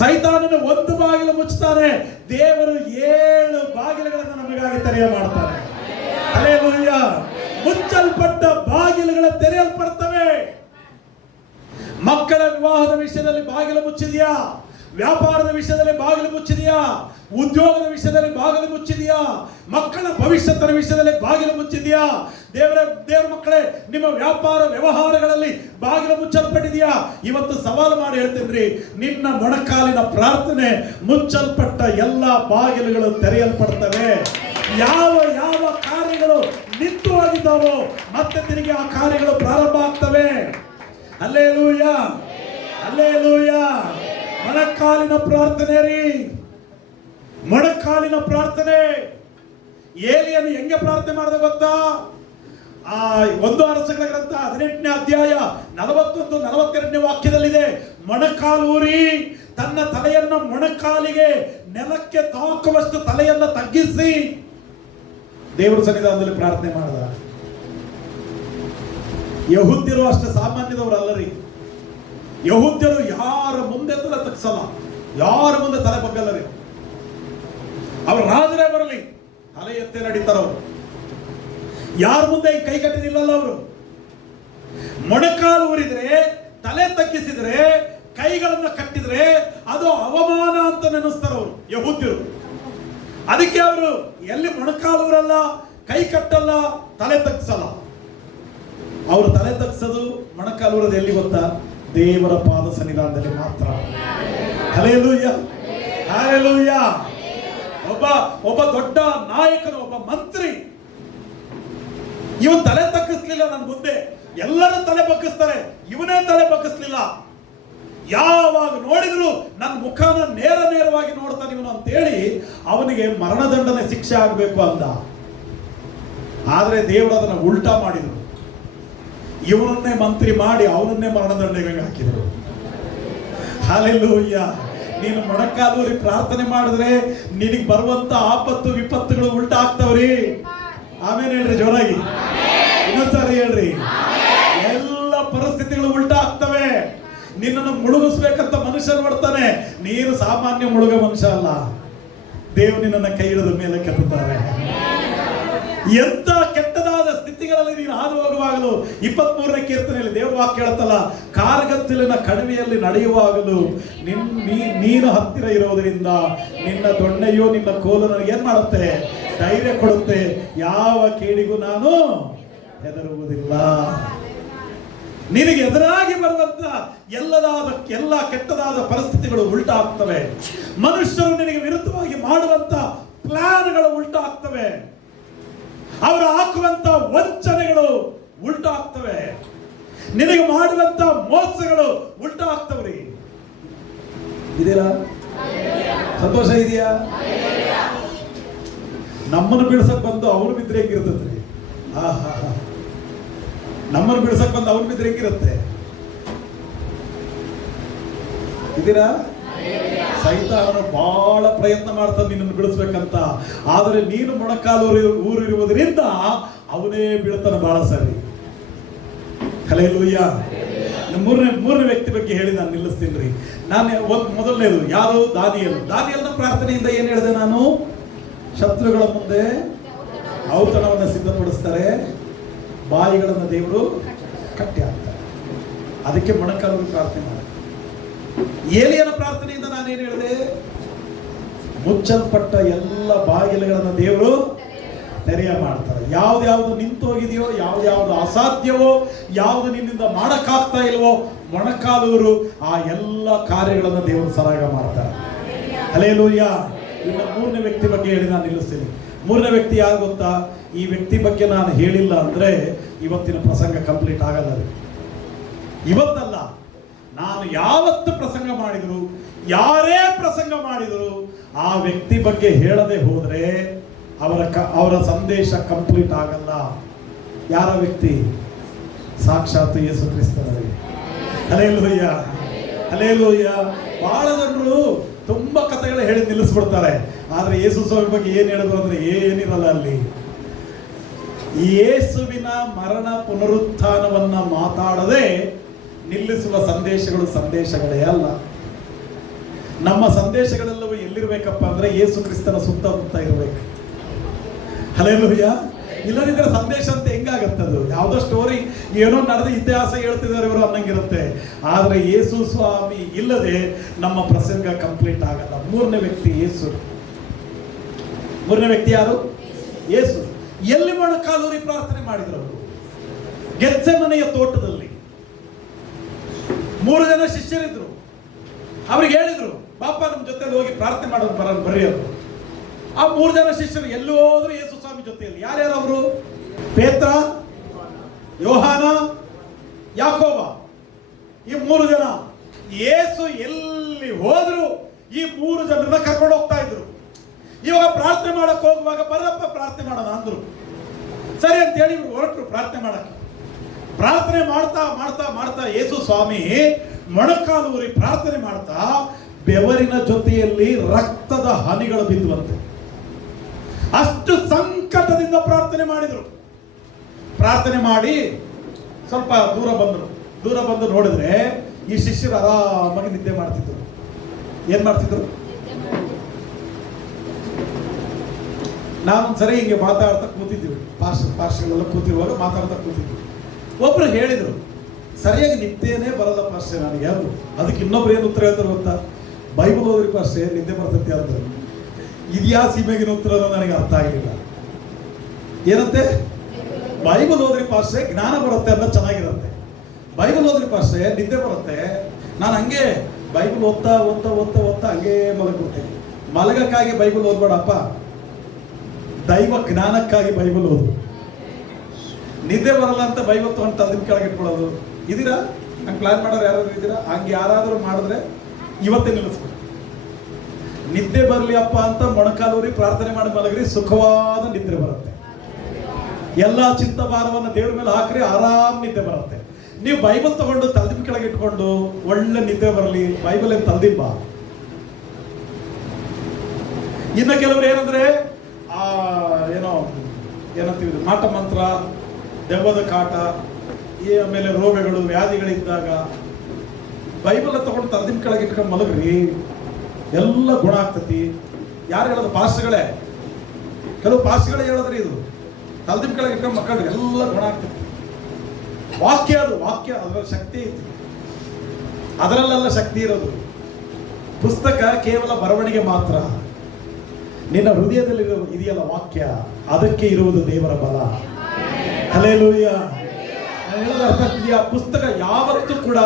ಸೈತಾನನು 1 ಬಾಗಿಲು ಮುಚ್ಚುತ್ತಾನೆ, ದೇವರು 7 ಬಾಗಿಲುಗಳನ್ನು ನಮಗಾಗಿ ತೆರೆಯ ಮಾಡ್ತಾನೆ. ಹಲ್ಲೆಲೂಯ. ಮುಚ್ಚಲ್ಪಟ್ಟ ಬಾಗಿಲುಗಳು ತೆರೆಯಲ್ಪಡ್ತವೆ. ಮಕ್ಕಳ ವಿವಾಹದ ವಿಷಯದಲ್ಲಿ ಬಾಗಿಲು ಮುಚ್ಚಿದೆಯಾ? ವ್ಯಾಪಾರದ ವಿಷಯದಲ್ಲಿ ಬಾಗಿಲು ಮುಚ್ಚಿದೆಯಾ? ಉದ್ಯೋಗದ ವಿಷಯದಲ್ಲಿ ಬಾಗಿಲು ಮುಚ್ಚಿದೆಯಾ? ಮಕ್ಕಳ ಭವಿಷ್ಯತ್ತಿನ ವಿಷಯದಲ್ಲಿ ಬಾಗಿಲು ಮುಚ್ಚಿದೆಯಾ? ದೇವರ ಮಕ್ಕಳೇ, ನಿಮ್ಮ ವ್ಯಾಪಾರ ವ್ಯವಹಾರಗಳಲ್ಲಿ ಬಾಗಿಲು ಮುಚ್ಚಲ್ಪಟ್ಟಿದೆಯಾ? ಇವತ್ತು ಸವಾಲು ಮಾಡಿ ಹೇಳ್ತೇನ್ರಿ, ನಿನ್ನ ಮೊಣಕಾಲಿನ ಪ್ರಾರ್ಥನೆ ಮುಚ್ಚಲ್ಪಟ್ಟ ಎಲ್ಲ ಬಾಗಿಲುಗಳು ತೆರೆಯಲ್ಪಡ್ತವೆ. ಯಾವ ಕಾರ್ಯಗಳು ನಿಂತು ಹೋಗಿದ್ದಾವೋ ಮತ್ತೆ ತಿರುಗಿ ಆ ಕಾರ್ಯಗಳು ಪ್ರಾರಂಭ ಆಗ್ತವೆ. Hallelujah, hallelujah. ಮೊಣಕಾಲಿನ ಪ್ರಾರ್ಥನೆ ರೀ, ಮೊಣಕಾಲಿನ ಪ್ರಾರ್ಥನೆ. ಏಲಿಯನು ಹೆಂಗೆ ಪ್ರಾರ್ಥನೆ ಮಾಡಿದ ಗೊತ್ತಾ? 1 ಅರಸಗಳ ಗ್ರಂಥ 18ನೇ ಅಧ್ಯಾಯ 41-42ನೇ ವಾಕ್ಯದಲ್ಲಿದೆ. ಮೊಣಕಾಲೂರಿ ತನ್ನ ತಲೆಯನ್ನ ಮೊಣಕಾಲಿಗೆ ನೆಲಕ್ಕೆ ತಾಕುವಷ್ಟು ತಲೆಯನ್ನ ತಗ್ಗಿಸಿ ದೇವರ ಸನ್ನಿಧಾನದಲ್ಲಿ ಪ್ರಾರ್ಥನೆ ಮಾಡಿದ. ಯಹೂದ್ಯರು ಅಷ್ಟು ಸಾಮಾನ್ಯದವರಲ್ಲರಿ. ಯಹೂದ್ಯರು ಯಾರ ಮುಂದೆ ತಲೆ ತಗ್ಸಲ್ಲ, ಯಾರ ಮುಂದೆ ತಲೆ ಬಗ್ಗಲ್ಲರಿ. ಅವ್ರ ರಾಜರೇ ಬರಲಿ ತಲೆ ಎತ್ತೆ ನಡೀತಾರವರು. ಯಾರ ಮುಂದೆ ಕೈ ಕಟ್ಟಿ ನಿಲ್ಲಲ್ಲ ಅವರು. ಮೊಣಕಾಲು ಊರಿದ್ರೆ, ತಲೆ ತಗ್ಗಿಸಿದ್ರೆ, ಕೈಗಳನ್ನು ಕಟ್ಟಿದ್ರೆ ಅದು ಅವಮಾನ ಅಂತ ನೆನೆಸ್ತಾರವರು ಯಹೂದ್ಯರು. ಅದಕ್ಕೆ ಅವರು ಎಲ್ಲಿ ಮೊಣಕಾಲೂರಲ್ಲ, ಕೈ ಕಟ್ಟಲ್ಲ, ತಲೆ ತಗ್ಸಲ್ಲ. ಅವರು ತಲೆ ತಗ್ಸೋದು, ಮೊಣಕಾಲೂರದು ಎಲ್ಲಿ ಗೊತ್ತಾ? ದೇವರ ಪಾದ ಸನ್ನಿಧಾನದಲ್ಲಿ ಮಾತ್ರ. Hallelujah, hallelujah. ಒಬ್ಬ ದೊಡ್ಡ ನಾಯಕನು, ಒಬ್ಬ ಮಂತ್ರಿ, ಇವನ್ ತಲೆ ತಗ್ಗಿಸ್ಲಿಲ್ಲ. ನನ್ನ ಮುಂದೆ ಎಲ್ಲರೂ ತಲೆ ಬಗ್ಗಿಸ್ತಾರೆ, ಇವನೇ ತಲೆ ಬಗ್ಗಿಸ್ಲಿಲ್ಲ. ಯಾವಾಗ ನೋಡಿದ್ರು ನನ್ನ ಮುಖನ ನೇರವಾಗಿ ನೋಡ್ತಾನೆ ಇವನು ಅಂತೇಳಿ ಅವನಿಗೆ ಮರಣದಂಡನೆ ಶಿಕ್ಷೆ ಆಗಬೇಕು ಅಂದ. ಆದ್ರೆ ದೇವರು ಅದನ್ನ ಉಲ್ಟಾ ಮಾಡಿದ್ರು. ಇವನನ್ನೇ ಮಂತ್ರಿ ಮಾಡಿ ಅವನನ್ನೇ ಮರಣದಂಡನೆಗೆ ಹಾಕಿದ್ರು. ಹಲ್ಲೆಲೂಯ. ನೀನು ಮೊಣಕಾಲೂರಿ ಪ್ರಾರ್ಥನೆ ಮಾಡಿದ್ರೆ ನಿನಗೆ ಬರುವಂತ ಆಪತ್ತು ವಿಪತ್ತುಗಳು ಉಲ್ಟಾ ಆಗ್ತಾವ್ರಿ. ಆಮೇಲೆ ಹೇಳ್ರಿ ಜೋರಾಗಿ, ಇನ್ನೊಂದ್ಸಾರಿ ಹೇಳ್ರಿ. ಎಲ್ಲ ಪರಿಸ್ಥಿತಿಗಳು ಉಲ್ಟಾ ಆಗ್ತವೆ. ನಿನ್ನನ್ನು ಮುಳುಗಿಸ್ಬೇಕಂತ ಮನುಷ್ಯ ನೋಡ್ತಾನೆ, ನೀನು ಸಾಮಾನ್ಯ ಮುಳುಗ ಮನುಷ್ಯ ಅಲ್ಲ. ದೇವರು ನಿನ್ನನ್ನು ಕೈ ಹಿಡಿದ ಮೇಲೆ ಕೆತ್ತುತ್ತಾರೆ. ಎಂತ ಕೆಟ್ಟದಾದ ಸ್ಥಿತಿಗಳಲ್ಲಿ ನೀನು ಹಾದು ಹೋಗುವಾಗ ನಡೆಯುವಾಗಲೂ 23ನೇ ಕೀರ್ತನೆಯಲ್ಲಿ ದೇವರ ವಾಕ್ಯ ಹೇಳುತ್ತಲ್ಲ, ಕಾರ್ಗತ್ತಲಿನ ಕಣಿವೆಯಲ್ಲಿ ನಡೆಯುವಾಗಲೂ ನೀನು ಹತ್ತಿರ ಇರೋದರಿಂದ ನಿನ್ನ ದೊಣ್ಣೆಯೋ ನಿನ್ನ ಕೋಲು ನನಗೆ ಏನ್ ಮಾಡುತ್ತೆ? ಧೈರ್ಯ ಕೊಡುತ್ತೆ. ಯಾವ ಕೇಡಿಗೂ ನಾನು ಹೆದರುವುದಿಲ್ಲ. ನಿನಗೆ ಎದುರಾಗಿ ಬರುವಂತ ಎಲ್ಲ ಕೆಟ್ಟದಾದ ಪರಿಸ್ಥಿತಿಗಳು ಉಲ್ಟಾ ಆಗ್ತವೆ. ಮನುಷ್ಯರು ನಿನಗೆ ವಿರುದ್ಧವಾಗಿ ಮಾಡುವಂತ ಪ್ಲಾನ್ಗಳು ಉಲ್ಟಾ ಆಗ್ತವೆ. ಅವರು ಹಾಕುವಂತ ವಂಚನೆಗಳು ಉಲ್ಟಾ ಆಗ್ತವೆ. ನಿನಗೆ ಮಾಡುವಂತ ಮೋಸಗಳು ಉಲ್ಟಾ ಆಗ್ತವ್ರಿ. ಇದೆಯಲ್ಲ, ಸಂತೋಷ ಇದೆಯಾ? ನಮ್ಮನ್ನು ಬಿಡಿಸಕ್ ಬಂದು ಅವ್ರು ಬಿದ್ರೆ ಹೆಂಗಿರ್ತದ್ರಿ? ನಮ್ಮನ್ನು ಬಿಡಿಸಕ್ ಬಂದು ಅವ್ರು ಬಿದ್ರೆ ಹೆಂಗಿರುತ್ತೆ? ಇದೀರಾ? ಸೈತಾನನು ಬಹಳ ಪ್ರಯತ್ನ ಮಾಡ್ತಾನೆ ನಿನ್ನನ್ನು ಬಿಡಿಸ್ಬೇಕಂತ. ಆದರೆ ನೀನು ಮೊಣಕಾಲು ಊರಿರುವುದರಿಂದ ಅವನೇ ಬೀಳ್ತಾನೆ. ಬಹಳ ಸರಿ. ಹಲ್ಲೆಲೂಯಾ. ಮೂರನೇ ವ್ಯಕ್ತಿ ಬಗ್ಗೆ ಹೇಳಿ ನಾನು ನಿಲ್ಲಿಸ್ತೀನಿ ರೀ. ಮೊದಲನೇದು ಯಾರು? ದಾನಿಯೇಲನ ಪ್ರಾರ್ಥನೆಯಿಂದ ಏನ್ ಹೇಳಿದೆ ನಾನು? ಶತ್ರುಗಳ ಮುಂದೆ ಔತಣವನ್ನು ಸಿದ್ಧಪಡಿಸ್ತಾರೆ, ಬಾಯಿಗಳನ್ನು ದೇವರು ಕಟ್ಟಿ ಹಾಕ್ತಾರೆ. ಅದಕ್ಕೆ ಮೊಣಕಾಲು ಪ್ರಾರ್ಥನೆ ಮಾಡಿ. ಏಲಿಯನ ಪ್ರಾರ್ಥನೆಯಿಂದ ನಾನೇನು ಹೇಳಿದೆ? ಮುಚ್ಚಲ್ಪಟ್ಟ ಎಲ್ಲ ಬಾಗಿಲುಗಳನ್ನು ದೇವರು ತೆರೆಯ ಮಾಡ್ತಾರೆ. ಯಾವ್ದು ನಿಂತೋಗಿದೆಯೋ, ಯಾವ್ದು ಅಸಾಧ್ಯವೋ, ಯಾವ್ದು ನಿನ್ನಿಂದ ಮಾಡಕ್ಕಾಗ್ತಾ ಇಲ್ವೋ, ಮೊಣಕಾಲೂರು ಆ ಎಲ್ಲ ಕಾರ್ಯಗಳನ್ನು ದೇವರು ಸರಾಗ ಮಾಡ್ತಾರೆ. ಹಲ್ಲೆಲೂಯಾ. ಇನ್ನು ಮೂರನೇ ವ್ಯಕ್ತಿ ಬಗ್ಗೆ ಹೇಳಿ ನಾನು ನಿಲ್ಲಿಸ್ತೀನಿ. ಮೂರನೇ ವ್ಯಕ್ತಿ ಯಾರು ಗೊತ್ತಾ? ಈ ವ್ಯಕ್ತಿ ಬಗ್ಗೆ ನಾನು ಹೇಳಿಲ್ಲ ಅಂದ್ರೆ ಇವತ್ತಿನ ಪ್ರಸಂಗ ಕಂಪ್ಲೀಟ್ ಆಗಲ್ಲ. ಇವತ್ತಲ್ಲ, ನಾನು ಯಾವತ್ತು ಪ್ರಸಂಗ ಮಾಡಿದ್ರು, ಯಾರೇ ಪ್ರಸಂಗ ಮಾಡಿದ್ರು, ಆ ವ್ಯಕ್ತಿ ಬಗ್ಗೆ ಹೇಳದೆ ಹೋದ್ರೆ ಅವರ ಸಂದೇಶ ಕಂಪ್ಲೀಟ್ ಆಗಲ್ಲ. ಯಾರ ವ್ಯಕ್ತಿ? ಸಾಕ್ಷಾತ್ ಯೇಸು ಕ್ರಿಸ್ತನಲ್ಲಿ. Hallelujah, hallelujah. ಬಹಳ ಜನರು ತುಂಬಾ ಕಥೆಗಳು ಹೇಳಿ ನಿಲ್ಲಿಸ್ಬಿಡ್ತಾರೆ. ಆದ್ರೆ ಯೇಸು ಸ್ವಾಮಿ ಬಗ್ಗೆ ಏನ್ ಹೇಳಿದ್ರು ಅಂದ್ರೆ ಏನಿರಲ್ಲ ಅಲ್ಲಿ. ಯೇಸುವಿನ ಮರಣ ಪುನರುತ್ಥಾನವನ್ನ ಮಾತಾಡದೆ ನಿಲ್ಲಿಸುವ ಸಂದೇಶಗಳೇ ಅಲ್ಲ. ನಮ್ಮ ಸಂದೇಶಗಳೆಲ್ಲವೂ ಎಲ್ಲಿರ್ಬೇಕಪ್ಪ ಅಂದ್ರೆ ಯೇಸು ಕ್ರಿಸ್ತನ ಸುತ್ತಮುತ್ತ ಇರಬೇಕು. ಹಲ್ಲೆಲೂಯಾ. ಇಲ್ಲದಿದ್ರೆ ಸಂದೇಶ ಅಂತ ಹೆಂಗಾಗತ್ತದು? ಯಾವುದೋ ಸ್ಟೋರಿ ಏನೋ ನಡೆದ ಇತಿಹಾಸ ಹೇಳ್ತಿದ್ದಾರೆ ಇವರು ಅನ್ನಂಗಿರುತ್ತೆ. ಆದ್ರೆ ಯೇಸು ಸ್ವಾಮಿ ಇಲ್ಲದೆ ನಮ್ಮ ಪ್ರಸಂಗ ಕಂಪ್ಲೀಟ್ ಆಗಲ್ಲ. ಮೂರನೇ ವ್ಯಕ್ತಿ ಯೇಸು. ಮೂರನೇ ವ್ಯಕ್ತಿ ಯಾರು? ಯೇಸು. ಎಲ್ಲಿ ಮೊಣಕಾಲೂರಿ ಪ್ರಾರ್ಥನೆ ಮಾಡಿದ್ರು ಅವರು? ಗೆತ್ಸೆಮನೆಯ ತೋಟದಲ್ಲಿ 3 ಜನ ಶಿಷ್ಯರಿದ್ರು. ಅವ್ರಿಗೆ ಹೇಳಿದ್ರು, ಪಾಪ ನಮ್ಮ ಜೊತೆ ಹೋಗಿ ಪ್ರಾರ್ಥನೆ ಮಾಡೋದು ಬರ್ರಿ ಅವರು. ಆ 3 ಜನ ಶಿಷ್ಯರು ಎಲ್ಲಿ ಹೋದ್ರು ಯೇಸು ಸ್ವಾಮಿ ಜೊತೆಯಲ್ಲಿ. ಯಾರ್ಯಾರು ಅವರು? ಪೇತ್ರ, ಯೋಹಾನ, ಯಾಕೋಬ. ಈ 3 ಜನ. ಯೇಸು ಎಲ್ಲಿ ಹೋದ್ರು ಈ 3 ಜನರನ್ನ ಕರ್ಕೊಂಡು ಹೋಗ್ತಾ ಇದ್ರು. ಇವಾಗ ಪ್ರಾರ್ಥನೆ ಮಾಡಕ್ ಹೋಗುವಾಗ ಬರಪ್ಪ ಪ್ರಾರ್ಥನೆ ಮಾಡೋಣ ಅಂದ್ರು. ಸರಿ ಅಂತ ಹೇಳಿ ಇವ್ರು ಹೊರಟರು ಪ್ರಾರ್ಥನೆ ಮಾಡಕ್ಕೆ. ಪ್ರಾರ್ಥನೆ ಮಾಡ್ತಾ ಮಾಡ್ತಾ ಮಾಡ್ತಾ ಯೇಸು ಸ್ವಾಮಿ ಮೊಣಕಾಲೂರಿ ಪ್ರಾರ್ಥನೆ ಮಾಡ್ತಾ ಬೆವರಿನ ಜೊತೆಯಲ್ಲಿ ರಕ್ತದ ಹನಿಗಳು ಬಿದ್ದುವಂತೆ. ಅಷ್ಟು ಸಂಕಟದಿಂದ ಪ್ರಾರ್ಥನೆ ಮಾಡಿದ್ರು. ಪ್ರಾರ್ಥನೆ ಮಾಡಿ ಸ್ವಲ್ಪ ದೂರ ಬಂದು ನೋಡಿದ್ರೆ ಈ ಶಿಷ್ಯರು ಆರಾಮಾಗಿ ನಿದ್ದೆ ಮಾಡ್ತಿದ್ರು. ಏನ್ ಮಾಡ್ತಿದ್ರು? ನಾವೊಂದ್ಸರಿ ಹಿಂಗೆ ಮಾತಾಡ್ತಾ ಕೂತಿದ್ವಿ. ಪಾರ್ಶ್ವಗಳೆಲ್ಲ ಕೂತಿರುವಾಗ ಮಾತಾಡ್ತಾ ಕೂತಿದ್ವಿ. ಒಬ್ರು ಹೇಳಿದ್ರು, ಸರಿಯಾಗಿ ನಿದ್ದೆನೇ ಬರಲ್ಲ ಪಾಸ್ಟರ್ ನನಗೆ. ಯಾರು? ಅದಕ್ಕೆ ಇನ್ನೊಬ್ರು ಏನು ಉತ್ತರ ಹೇಳ್ತಾರೆ ಗೊತ್ತಾ? ಬೈಬಲ್ ಓದ್ರಿ ಪಾಸ್ಟರ್ ನಿದ್ದೆ ಬರ್ತೈತಿ ಅಂತಾರೆ. ಇದ್ಯಾ ಸೀಮೆಗಿನ ಉತ್ತರ ನನಗೆ ಅರ್ಥ ಆಗಿಲ್ಲ. ಏನಂತೆ? ಬೈಬಲ್ ಓದ್ರಿ ಪಾಸ್ಟರ್ ಜ್ಞಾನ ಬರುತ್ತೆ ಅಂತ ಚೆನ್ನಾಗಿರುತ್ತೆ. ಬೈಬಲ್ ಓದ್ರಿ ಪಾಸ್ಟರ್ ನಿದ್ದೆ ಬರುತ್ತೆ. ನಾನು ಹಂಗೆ ಬೈಬಲ್ ಓದ್ತಾ ಓದ್ತಾ ಓದ್ತಾ ಓದ್ತಾ ಹಂಗೆ ಮಲಗ್ಬಿಟ್ಟೆ. ಮಲಗಕ್ಕಾಗಿ ಬೈಬಲ್ ಓದ್ಬೇಡಪ್ಪ, ದೈವ ಜ್ಞಾನಕ್ಕಾಗಿ ಬೈಬಲ್ ಓದು. ನಿದ್ದೆ ಬರಲ್ಲ ಅಂತ ಬೈಬಲ್ ತಗೊಂಡು ತಲೆದ ಕೆಳಗೆ ಇಟ್ಕೊಳ್ಳೋದು ಇದೀರಾ? ಹಂಗೆ ಪ್ಲಾನ್ ಮಾಡೋರು ಯಾರಾದ್ರೂ ಇದ್ದೀರಾ? ಹಂಗೆ ಯಾರಾದರೂ ಮಾಡಿದ್ರೆ ಇವತ್ತೇ ನಿಲ್ಲಿಸ್ಬೇಕು. ನಿದ್ದೆ ಬರಲಿ ಅಪ್ಪ ಅಂತ ಮೊಣಕಾಲೂರಿ ಪ್ರಾರ್ಥನೆ ಮಾಡಿ ಮಲಗ್ರಿ, ಸುಖವಾದ ನಿದ್ರೆ ಬರುತ್ತೆ. ಎಲ್ಲ ಚಿಂತ ಭಾರವನ್ನು ದೇವ್ರ ಮೇಲೆ ಹಾಕ್ರಿ, ಆರಾಮ್ ನಿದ್ದೆ ಬರುತ್ತೆ. ನೀವು ಬೈಬಲ್ ತಗೊಂಡು ತಲೆದ ಕೆಳಗೆ ಇಟ್ಕೊಂಡು ಒಳ್ಳೆ ನಿದ್ದೆ ಬರಲಿ, ಬೈಬಲ್ ಏನು ತಲೆದಿಲ್ಲ. ಇನ್ನು ಕೆಲವರು ಏನಂದ್ರೆ ಏನಂತೀವಿ ಮಾಟ ಮಂತ್ರ, ದೆವ್ವದ ಕಾಟ, ಆಮೇಲೆ ರೋಗಗಳು ವ್ಯಾಧಿಗಳಿದ್ದಾಗ ಬೈಬಲ್ ತಗೊಂಡು ತಲೆದಿನ ಕೆಳಗೆ ಇಟ್ಕೊಂಡು ಮಲಗ್ರಿ, ಎಲ್ಲ ಗುಣ ಆಗ್ತತಿ. ಯಾರು ಹೇಳೋದು? ಪಾಸ್ಟ್ಗಳೇ. ಕೆಲವು ಪಾಸ್ಟ್ಗಳೇ ಹೇಳೋದ್ರಿ ಇದು. ತಲೆದಿನ ಕೆಳಗೆ ಇಟ್ಕೊಂಡು ಮಕ್ಕಳು ಎಲ್ಲ ಗುಣ ಆಗ್ತತಿ. ವಾಕ್ಯ ಅದರ ಶಕ್ತಿ ಐತಿ, ಅದರಲ್ಲೆಲ್ಲ ಶಕ್ತಿ ಇರೋದು. ಪುಸ್ತಕ ಕೇವಲ ಬರವಣಿಗೆ ಮಾತ್ರ. ನಿನ್ನ ಹೃದಯದಲ್ಲಿ ಇದೆಯಲ್ಲ ವಾಕ್ಯ, ಅದಕ್ಕೆ ಇರುವುದು ದೇವರ ಬಲ. ಹಲ್ಲೆಲೂಯಾ. ನಾನು ಹೇಳೋದು ಅರ್ಥ ಆಗ್ತಿದೆಯಾ? ಪುಸ್ತಕ ಯಾವತ್ತೂ ಕೂಡ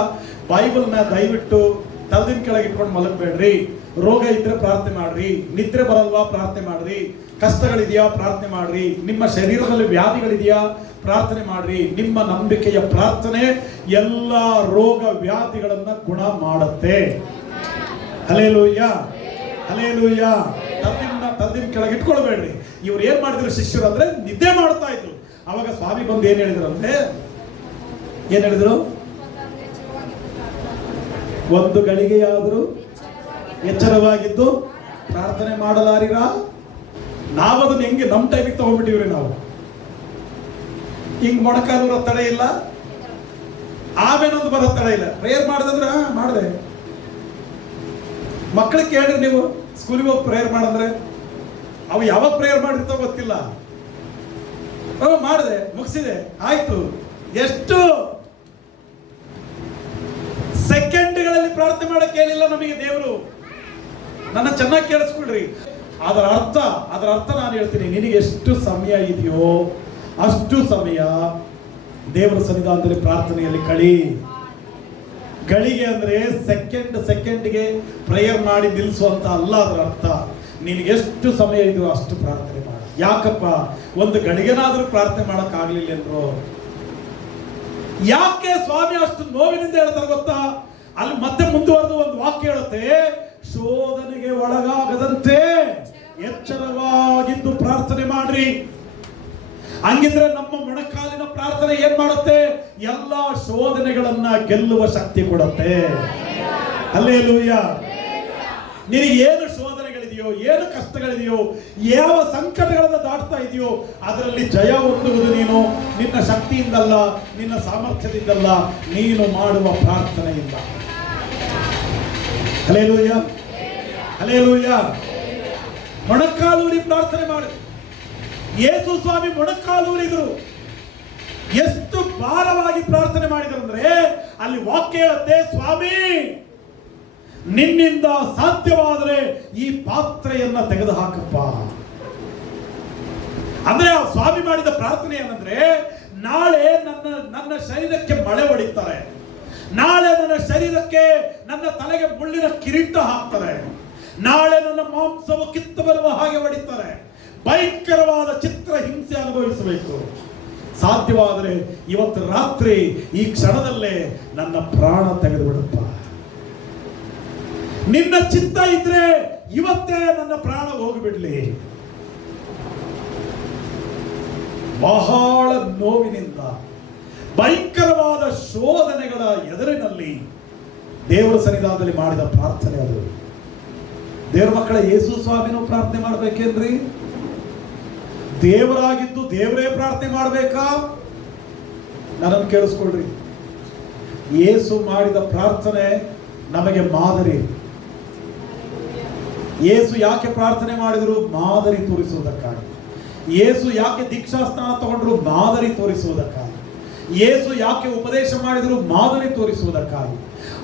ಬೈಬಲ್ನ ದಯವಿಟ್ಟು ತಲೆದಿನ ಕೆಳಗೆ ಇಟ್ಕೊಂಡು ಮಲಗಬೇಡ್ರಿ. ರೋಗ ಇದ್ರೆ ಪ್ರಾರ್ಥನೆ ಮಾಡ್ರಿ, ನಿದ್ರೆ ಬರಲ್ವಾ ಪ್ರಾರ್ಥನೆ ಮಾಡ್ರಿ, ಕಷ್ಟಗಳಿದೆಯಾ ಪ್ರಾರ್ಥನೆ ಮಾಡ್ರಿ, ನಿಮ್ಮ ಶರೀರದಲ್ಲಿ ವ್ಯಾಧಿಗಳಿದೆಯಾ ಪ್ರಾರ್ಥನೆ ಮಾಡ್ರಿ. ನಿಮ್ಮ ನಂಬಿಕೆಯ ಪ್ರಾರ್ಥನೆ ಎಲ್ಲ ರೋಗ ವ್ಯಾಧಿಗಳನ್ನ ಗುಣ ಮಾಡುತ್ತೆ. Hallelujah, hallelujah. ತಲೆದಿನ ಕೆಳಗೆ ಇಟ್ಕೊಳ್ಬೇಡ್ರಿ. ಇವ್ರು ಏನ್ ಮಾಡಿದ್ರು ಶಿಷ್ಯರು ಅಂದ್ರೆ ನಿದ್ದೆ ಮಾಡ್ತಾ ಇದ್ರು. ಅವಾಗ ಸ್ವಾಮಿ ಬಂದು ಏನ್ ಹೇಳಿದ್ರು ಅಂದ್ರೆ, ಏನ್ ಹೇಳಿದ್ರು? ಒಂದು ಗಳಿಗೆಯಾದರೂ ಎಚ್ಚರವಾಗಿದ್ದು ಪ್ರಾರ್ಥನೆ ಮಾಡಲಾರಿರ. ನಾವದನ್ನ ಹೆಂಗೆ ನಮ್ಮ ಟೈಮಿಗೆ ತಗೊಂಡ್ಬಿಟ್ಟಿವ್ರಿ. ನಾವು ಹಿಂಗ್ ಮೊಣಕಾಲೂರ ತಡೆ ಇಲ್ಲ, ಆಮೇನೊಂದು ಬರೋ ತಡೆ ಇಲ್ಲ. ಪ್ರೇಯರ್ ಮಾಡಿದ್ರೆ ಮಾಡಿದೆ. ಮಕ್ಕಳಿಗೆ ಕೇಳ್ರಿ, ನೀವು ಸ್ಕೂಲಿಗೆ ಹೋಗಿ ಪ್ರೇಯರ್ ಮಾಡಂದ್ರೆ ಅವು ಯಾವಾಗ ಪ್ರೇಯರ್ ಮಾಡಿರ್ತಾವ ಗೊತ್ತಿಲ್ಲ. ಮಾಡಿದೆ, ಮುಗಿಸಿದೆ, ಆಯ್ತು. ಎಷ್ಟು ಸೆಕೆಂಡ್ಗಳಲ್ಲಿ ಪ್ರಾರ್ಥನೆ ಮಾಡಕ್ಕೆ ಹೇಳಿಲ್ಲ ನಮಗೆ ದೇವರು. ನನ್ನ ಚೆನ್ನಾಗಿ ಕೇಳಿಸ್ಕೊಳ್ರಿ. ಅದರ ಅರ್ಥ ನಾನು ಹೇಳ್ತೀನಿ. ನಿನಗೆ ಎಷ್ಟು ಸಮಯ ಇದೆಯೋ ಅಷ್ಟು ಸಮಯ ದೇವರ ಸನ್ನಿಧಾನದಲ್ಲಿ ಪ್ರಾರ್ಥನೆಯಲ್ಲಿ ಕಳಿ. ಗಳಿಗೆ ಅಂದ್ರೆ ಸೆಕೆಂಡ್ಗೆ ಪ್ರೇಯರ್ ಮಾಡಿ ನಿಲ್ಲಿಸುವಂತ ಅಲ್ಲ. ಅದರ ಅರ್ಥ ನಿನಗೆ ಎಷ್ಟು ಸಮಯ ಇದೆಯೋ ಅಷ್ಟು ಪ್ರಾರ್ಥನೆ ಮಾಡ. ಯಾಕಪ್ಪ, ಒಂದು ಗಳಿಗೆನಾದ್ರೂ ಪ್ರಾರ್ಥನೆ ಮಾಡಕ್ ಆಗ್ಲಿಲ್ಲ ಅಂದ್ರು. ಯಾಕೆ ಸ್ವಾಮಿ ಅಷ್ಟು ನೋವಿನಿಂದ ಹೇಳ್ತಾರೆ ಗೊತ್ತಾ? ಅಲ್ಲಿ ಮತ್ತೆ ಮುಂದುವರೆದು ಒಂದು ವಾಕ್ಯ ಹೇಳುತ್ತೆ, ಶೋಧನೆಗೆ ಒಳಗಾಗದಂತೆ ಎಚ್ಚರವಾಗಿದ್ದು ಪ್ರಾರ್ಥನೆ ಮಾಡ್ರಿ. ಹಂಗಿದ್ರೆ ನಮ್ಮ ಮೊಣಕಾಲಿನ ಪ್ರಾರ್ಥನೆ ಏನ್ ಮಾಡುತ್ತೆ? ಎಲ್ಲಾ ಶೋಧನೆಗಳನ್ನ ಗೆಲ್ಲುವ ಶಕ್ತಿ ಕೊಡುತ್ತೆ. ಹಲ್ಲೆಲೂಯಾ. ನಿನಗೆ ಏನು ಶೋಧನೆಗಳಿದೆಯೋ, ಏನು ಕಷ್ಟಗಳಿದೆಯೋ, ಯಾವ ಸಂಕಟಗಳನ್ನ ದಾಟ್ತಾ ಇದೆಯೋ ಅದರಲ್ಲಿ ಜಯ ಹೊಂದುವುದು ನೀನು ನಿನ್ನ ಶಕ್ತಿಯಿಂದಲ್ಲ, ನಿನ್ನ ಸಾಮರ್ಥ್ಯದಿಂದಲ್ಲ, ನೀನು ಮಾಡುವ ಪ್ರಾರ್ಥನೆಯಿಂದ. Hallelujah, hallelujah. ಮೊಣಕಾಲೂರಿ ಪ್ರಾರ್ಥನೆ ಮಾಡಿ. ಯೇಸು ಸ್ವಾಮಿ ಮೊಣಕಾಲೂರಿದ್ರು. ಎಷ್ಟು ಭಾರವಾಗಿ ಪ್ರಾರ್ಥನೆ ಮಾಡಿದ್ರು ಅಂದ್ರೆ ಅಲ್ಲಿ ವಾಕ್ಯ ಹೇಳುತ್ತೆ, ಸ್ವಾಮಿ ನಿನ್ನಿಂದ ಸಾಧ್ಯವಾದರೆ ಈ ಪಾತ್ರೆಯನ್ನ ತೆಗೆದು ಹಾಕಪ್ಪ. ಅಂದ್ರೆ ಆ ಸ್ವಾಮಿ ಮಾಡಿದ ಪ್ರಾರ್ಥನೆ ಏನಂದ್ರೆ, ನಾಳೆ ನನ್ನ ಶರೀರಕ್ಕೆ ಮಳೆ ಹೊಡಿತಾರೆ, ನಾಳೆ ನನ್ನ ಶರೀರಕ್ಕೆ, ನನ್ನ ತಲೆಗೆ ಮುಳ್ಳಿನ ಕಿರೀಟ ಹಾಕ್ತಾರೆ, ನಾಳೆ ನನ್ನ ಮಾಂಸವು ಕಿತ್ತು ಬರುವ ಹಾಗೆ ಹೊಡಿತಾರೆ, ಭಯಂಕರವಾದ ಚಿತ್ರ ಹಿಂಸೆ ಅನುಭವಿಸಬೇಕು. ಸಾಧ್ಯವಾದರೆ ಇವತ್ತು ರಾತ್ರಿ ಈ ಕ್ಷಣದಲ್ಲೇ ನನ್ನ ಪ್ರಾಣ ತೆಗೆದು ಬಿಡಪ್ಪ. ನಿನ್ನ ಚಿತ್ತ ಇದ್ರೆ ಇವತ್ತೇ ನನ್ನ ಪ್ರಾಣ ಹೋಗಿಬಿಡ್ಲಿ. ಬಹಳ ನೋವಿನಿಂದ ಭಯಂಕರವಾದ ಶೋಧನೆಗಳ ಎದುರಿನಲ್ಲಿ ದೇವರ ಸನ್ನಿಧಾನದಲ್ಲಿ ಮಾಡಿದ ಪ್ರಾರ್ಥನೆ ಅದು. ದೇವರ ಮಕ್ಕಳ, ಯೇಸು ಸ್ವಾಮಿನೂ ಪ್ರಾರ್ಥನೆ ಮಾಡ್ಬೇಕೇನ್ರಿ? ದೇವರಾಗಿದ್ದು ದೇವರೇ ಪ್ರಾರ್ಥನೆ ಮಾಡಬೇಕಾ? ನನ್ನನ್ನು ಕೇಳಿಸ್ಕೊಳ್ರಿ. ಯೇಸು ಮಾಡಿದ ಪ್ರಾರ್ಥನೆ ನಮಗೆ ಮಾದರಿ. ಯೇಸು ಯಾಕೆ ಪ್ರಾರ್ಥನೆ ಮಾಡಿದ್ರು? ಮಾದರಿ ತೋರಿಸುವುದಕ್ಕಾಗಿ. ಯೇಸು ಯಾಕೆ ದೀಕ್ಷಾಸ್ನಾನ ತಗೊಂಡ್ರು? ಮಾದರಿ ತೋರಿಸುವುದಕ್ಕಾಗಿ. ಯೇಸು ಯಾಕೆ ಉಪದೇಶ ಮಾಡಿದ್ರು? ಮಾದರಿ ತೋರಿಸುವುದಕ್ಕಾಗಿ.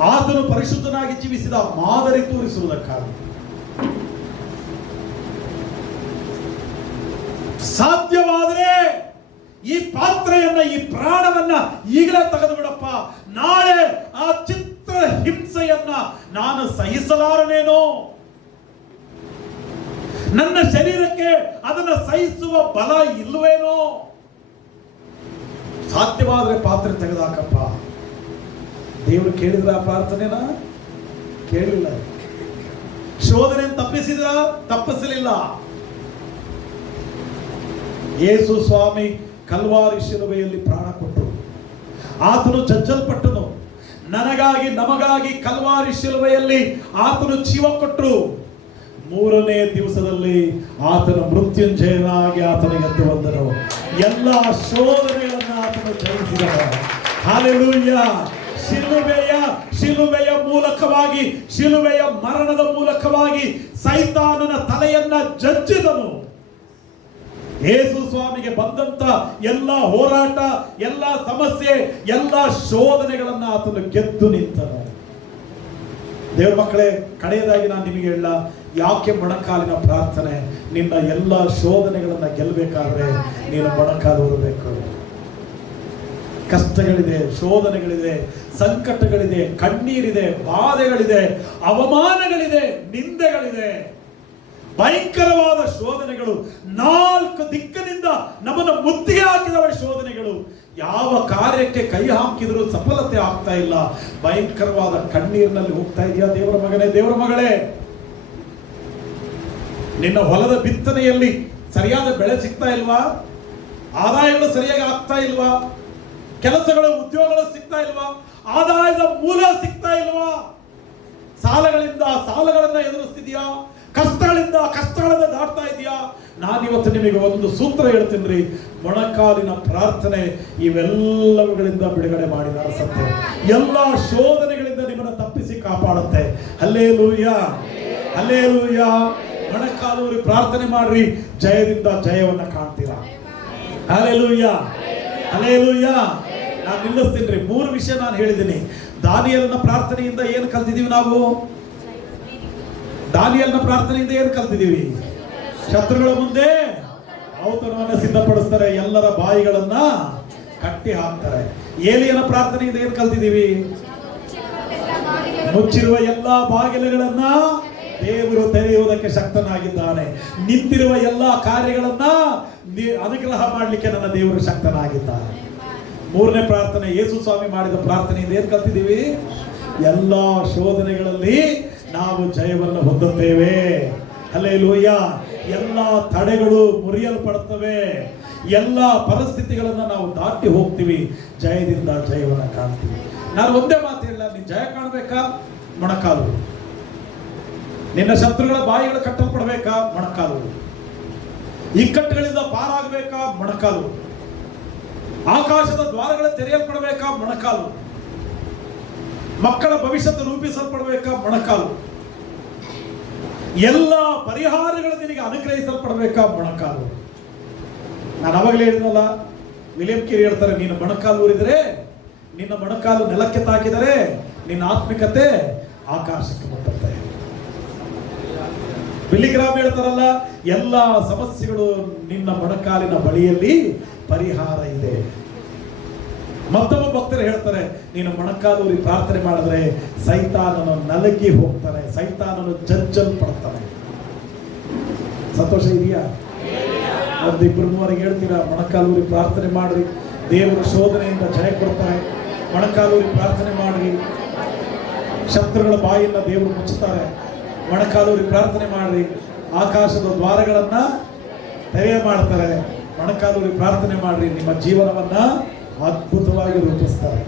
ಆತನು ಪರಿಶುದ್ಧನಾಗಿ ಜೀವಿಸಿದ ಮಾದರಿ ತೋರಿಸುವುದಕ್ಕಾಗಿ. ಸಾಧ್ಯವಾದರೆ ಈ ಪಾತ್ರೆಯನ್ನ, ಈ ಪ್ರಾಣವನ್ನ ಈಗಲೇ ತೆಗೆದು ಬಿಡಪ್ಪ. ನಾಳೆ ಆ ಚಿತ್ರ ಹಿಂಸೆಯನ್ನ ನಾನು ಸಹಿಸಲಾರನೇನೋ, ನನ್ನ ಶರೀರಕ್ಕೆ ಅದನ್ನ ಸಹಿಸುವ ಬಲ ಇಲ್ಲವೇನೋ. ಸಾಧ್ಯವಾದರೆ ಪಾತ್ರೆ ತೆಗೆದಾಕಪ್ಪ. ದೇವರು ಕೇಳಿದ್ರ ಆ ಪ್ರಾರ್ಥನೆನ? ಕೇಳಲಿಲ್ಲ. ಶೋಧನೆ ತಪ್ಪಿಸಿದ್ರ? ತಪ್ಪಿಸಲಿಲ್ಲ. ಯೇಸು ಸ್ವಾಮಿ ಕಲ್ವಾರಿ ಶಿಲುಬೆಯಲ್ಲಿ ಪ್ರಾಣ ಕೊಟ್ಟರು. ಆತನು ಚಚ್ಚಲ್ಪಟ್ಟನು. ನನಗಾಗಿ ನಮಗಾಗಿ ಕಲ್ವಾರಿ ಶಿಲುಬೆಯಲ್ಲಿ ಆತನು ಜೀವ ಕೊಟ್ಟರು. ಮೂರನೇ ದಿವಸದಲ್ಲಿ ಆತನ ಮೃತ್ಯುಂಜಯನಾಗಿ ಆತನಿಗೆ ಎದ್ದು ಬಂದನು. ಎಲ್ಲ ಶೋಧನೆಗಳನ್ನು ಆತನು ಜಯಿಸಿದನು. ಹಲ್ಲೆಲೂಯಾ. ಶಿಲುಬೆಯ ಮೂಲಕವಾಗಿ, ಶಿಲುಬೆಯ ಮರಣದ ಮೂಲಕವಾಗಿ ಸೈತಾನನ ತಲೆಯನ್ನ ಜಜ್ಜಿದನು. ಯೇಸು ಸ್ವಾಮಿಗೆ ಬಂದಂತ ಎಲ್ಲ ಹೋರಾಟ, ಎಲ್ಲ ಸಮಸ್ಯೆ, ಎಲ್ಲ ಶೋಧನೆಗಳನ್ನ ಆತನು ಗೆದ್ದು ನಿಂತನು. ದೇವ್ರ ಮಕ್ಕಳೇ, ಕಡೆಯದಾಗಿ ನಾನು ನಿಮಗೆ ಹೇಳ, ಯಾಕೆ ಮೊಣಕಾಲಿನ ಪ್ರಾರ್ಥನೆ? ನಿನ್ನ ಎಲ್ಲ ಶೋಧನೆಗಳನ್ನ ಗೆಲ್ಲಬೇಕಾದ್ರೆ ನೀನು ಮೊಣಕಾಲು ಊರಬೇಕು. ಕಷ್ಟಗಳಿದೆ, ಶೋಧನೆಗಳಿದೆ, ಸಂಕಟಗಳಿದೆ, ಕಣ್ಣೀರಿದೆ, ಬಾಧೆಗಳಿದೆ, ಅವಮಾನಗಳಿದೆ, ನಿಂದೆಗಳಿದೆ, ಭಯಂಕರವಾದ ಶೋಧನೆಗಳು, 4 ದಿಕ್ಕಿನಿಂದ ನಮ್ಮನ್ನು ಮುತ್ತಿಗೆ ಹಾಕಿದವ ಶೋಧನೆಗಳು. ಯಾವ ಕಾರ್ಯಕ್ಕೆ ಕೈ ಹಾಕಿದರೂ ಸಫಲತೆ ಆಗ್ತಾ ಇಲ್ಲ. ಭಯಂಕರವಾದ ಕಣ್ಣೀರಿನಲ್ಲಿ ಹೋಗ್ತಾ ಇದೆಯಾ ದೇವರ ಮಗನೇ, ದೇವರ ಮಗಳೇ? ನಿನ್ನ ಹೊಲದ ಬಿತ್ತನೆಯಲ್ಲಿ ಸರಿಯಾದ ಬೆಳೆ ಸಿಗ್ತಾ ಇಲ್ವಾ? ಆದಾಯಗಳು ಸರಿಯಾಗಿ ಆಗ್ತಾ ಇಲ್ವಾ? ಕೆಲಸಗಳು, ಉದ್ಯೋಗಗಳು ಸಿಗ್ತಾ ಇಲ್ವಾ? ಆದಾಯದ ಮೂಲ ಸಿಗ್ತಾ ಇಲ್ವಾ? ಸಾಲಗಳಿಂದ ಸಾಲಗಳನ್ನ ಎದುರಿಸ್ತಿದ್ಯಾ? ಕಷ್ಟಗಳಿಂದ ಕಷ್ಟಗಳನ್ನ ದಾಟ್ತಾ ಇದೆಯಾ? ನಾನಿವತ್ತು ನಿಮಗೆ ಒಂದು ಸೂತ್ರ ಹೇಳ್ತೀನಿ ರೀ, ಮೊಣಕಾಲಿನ ಪ್ರಾರ್ಥನೆ ಇವೆಲ್ಲವುಗಳಿಂದ ಬಿಡುಗಡೆ ಮಾಡಿ ನಡೆಸುತ್ತೆ. ಎಲ್ಲ ಶೋಧನೆಗಳಿಂದ ನಿಮ್ಮನ್ನು ತಪ್ಪಿಸಿ ಕಾಪಾಡುತ್ತೆ. Hallelujah, hallelujah. ಮೊಣಕಾಲೂರಿ ಪ್ರಾರ್ಥನೆ ಮಾಡ್ರಿ, ಜಯದಿಂದ ಜಯವನ್ನ ಕಾಣ್ತೀರಾ. Hallelujah, hallelujah. ನಾನು ನಿಲ್ಲಿಸ್ತೀನಿ ರೀ. 3 ವಿಷಯ ನಾನು ಹೇಳಿದ್ದೀನಿ. ದಾನಿಯೇಲನ ಪ್ರಾರ್ಥನೆಯಿಂದ ಏನು ಕಲ್ತಿದ್ದೀವಿ ನಾವು? ದಾನಿಯೇಲನ ಪ್ರಾರ್ಥನೆಯಿಂದ ಏನು ಕಲ್ತಿದ್ದೀವಿ? ಶತ್ರುಗಳ ಮುಂದೆ ಔತಣವನ್ನು ಸಿದ್ಧಪಡಿಸ್ತಾರೆ, ಎಲ್ಲರ ಬಾಯಿಗಳನ್ನ ಕಟ್ಟಿ ಹಾಕ್ತಾರೆ. ಏಲಿಯನ ಪ್ರಾರ್ಥನೆಯಿಂದ ಏನು ಕಲ್ತಿದ್ದೀವಿ? ಮುಚ್ಚಿರುವ ಎಲ್ಲಾ ಬಾಗಿಲುಗಳನ್ನ ದೇವರು ತೆರೆಯುವುದಕ್ಕೆ ಶಕ್ತನಾಗಿದ್ದಾನೆ. ನಿಂತಿರುವ ಎಲ್ಲಾ ಕಾರ್ಯಗಳನ್ನ ಅನುಗ್ರಹ ಮಾಡಲಿಕ್ಕೆ ನನ್ನ ದೇವರು ಶಕ್ತನಾಗಿದ್ದಾನೆ. 3ನೇ ಪ್ರಾರ್ಥನೆ, ಯೇಸು ಸ್ವಾಮಿ ಮಾಡಿದ ಪ್ರಾರ್ಥನೆಯಿಂದ ಏನು ಕಲ್ತಿದ್ದೀವಿ? ಎಲ್ಲಾ ಶೋಧನೆಗಳಲ್ಲಿ ನಾವು ಜಯವನ್ನು ಹೊಂದುತ್ತೇವೆ. ಹಲ್ಲೇಲೂಯಾ. ಎಲ್ಲ ತಡೆಗಳು ಮುರಿಯಲ್ಪಡುತ್ತವೆ. ಎಲ್ಲ ಪರಿಸ್ಥಿತಿಗಳನ್ನ ನಾವು ದಾಟಿ ಹೋಗ್ತೀವಿ, ಜಯದಿಂದ ಜಯವನ್ನು ಕಾಣ್ತೀವಿ. ನಾನು ಒಂದೇ ಮಾತು ಇಲ್ಲ, ನೀನು ಜಯ ಕಾಣಬೇಕಾ? ಮೊಣಕಾಲು. ನಿನ್ನ ಶತ್ರುಗಳ ಬಾಯಿಗಳು ಕಟ್ಟಲ್ಪಡಬೇಕಾ? ಮೊಣಕಾಲು. ಇಕ್ಕಟ್ಟುಗಳಿಂದ ಪಾರಾಗಬೇಕಾ? ಮೊಣಕಾಲು. ಆಕಾಶದ ದ್ವಾರಗಳ ತೆರೆಯಲ್ಪಡಬೇಕಾ? ಮೊಣಕಾಲು. ಮಕ್ಕಳ ಭವಿಷ್ಯತ್ತು ರೂಪಿಸಲ್ಪಡಬೇಕಾ? ಮೊಣಕಾಲು. ಎಲ್ಲ ಪರಿಹಾರಗಳು ನಿನಗೆ ಅನುಗ್ರಹಿಸಲ್ಪಡಬೇಕಾ? ಮೊಣಕಾಲು. ನಾನು ಅವಾಗಲೇ ಹೇಳಿದ್ನಲ್ಲ, ವಿಲಿಯಂ ಕೇರಿ ಹೇಳ್ತಾರೆ, ನೀನು ಮೊಣಕಾಲು ಊರಿದರೆ, ನಿನ್ನ ಮೊಣಕಾಲು ನೆಲಕ್ಕೆ ತಾಕಿದರೆ ನಿನ್ನ ಆತ್ಮಿಕತೆ ಆಕಾಶಕ್ಕೆ ಮುಟ್ಟುತ್ತೆ. ಬಿಲ್ಲಿಗ್ರಾಮ್ ಹೇಳ್ತಾರಲ್ಲ, ಎಲ್ಲ ಸಮಸ್ಯೆಗಳು ನಿನ್ನ ಮೊಣಕಾಲಿನ ಬಳಿಯಲ್ಲಿ ಪರಿಹಾರ ಇದೆ. ಮತ್ತೊಬ್ಬ ಭಕ್ತರು ಹೇಳ್ತಾರೆ, ನೀನು ಮೊಣಕಾಲೂರಿ ಪ್ರಾರ್ಥನೆ ಮಾಡಿದ್ರೆ ಸೈತಾನನು ನಲಗಿ ಹೋಗ್ತಾನೆ, ಸೈತಾನನು ಜಜ್ಜಲ್ಪಡ್ತಾನೆ. ಸಂತೋಷ ಇದೆಯಾ? 1-2-3 ಹೇಳ್ತೀರಾ? ಮೊಣಕಾಲೂರಿ ಪ್ರಾರ್ಥನೆ ಮಾಡ್ರಿ, ದೇವರು ಶೋಧನೆಯಿಂದ ಜಯ ಕೊಡ್ತಾರೆ. ಮೊಣಕಾಲೂರಿ ಪ್ರಾರ್ಥನೆ ಮಾಡ್ರಿ, ಶತ್ರುಗಳ ಬಾಯಿಯಿಂದ ದೇವರು ಮುಚ್ಚುತ್ತಾರೆ. ಮೊಣಕಾಲೂರಿ ಪ್ರಾರ್ಥನೆ ಮಾಡ್ರಿ, ಆಕಾಶದ ದ್ವಾರಗಳನ್ನ ತೆರೆಯ ಮಾಡ್ತಾರೆ. ಮೊಣಕಾಲೂರಿ ಪ್ರಾರ್ಥನೆ ಮಾಡ್ರಿ, ನಿಮ್ಮ ಜೀವನವನ್ನ ಅದ್ಭುತವಾಗಿ ರೂಪಿಸ್ತಾರೆ.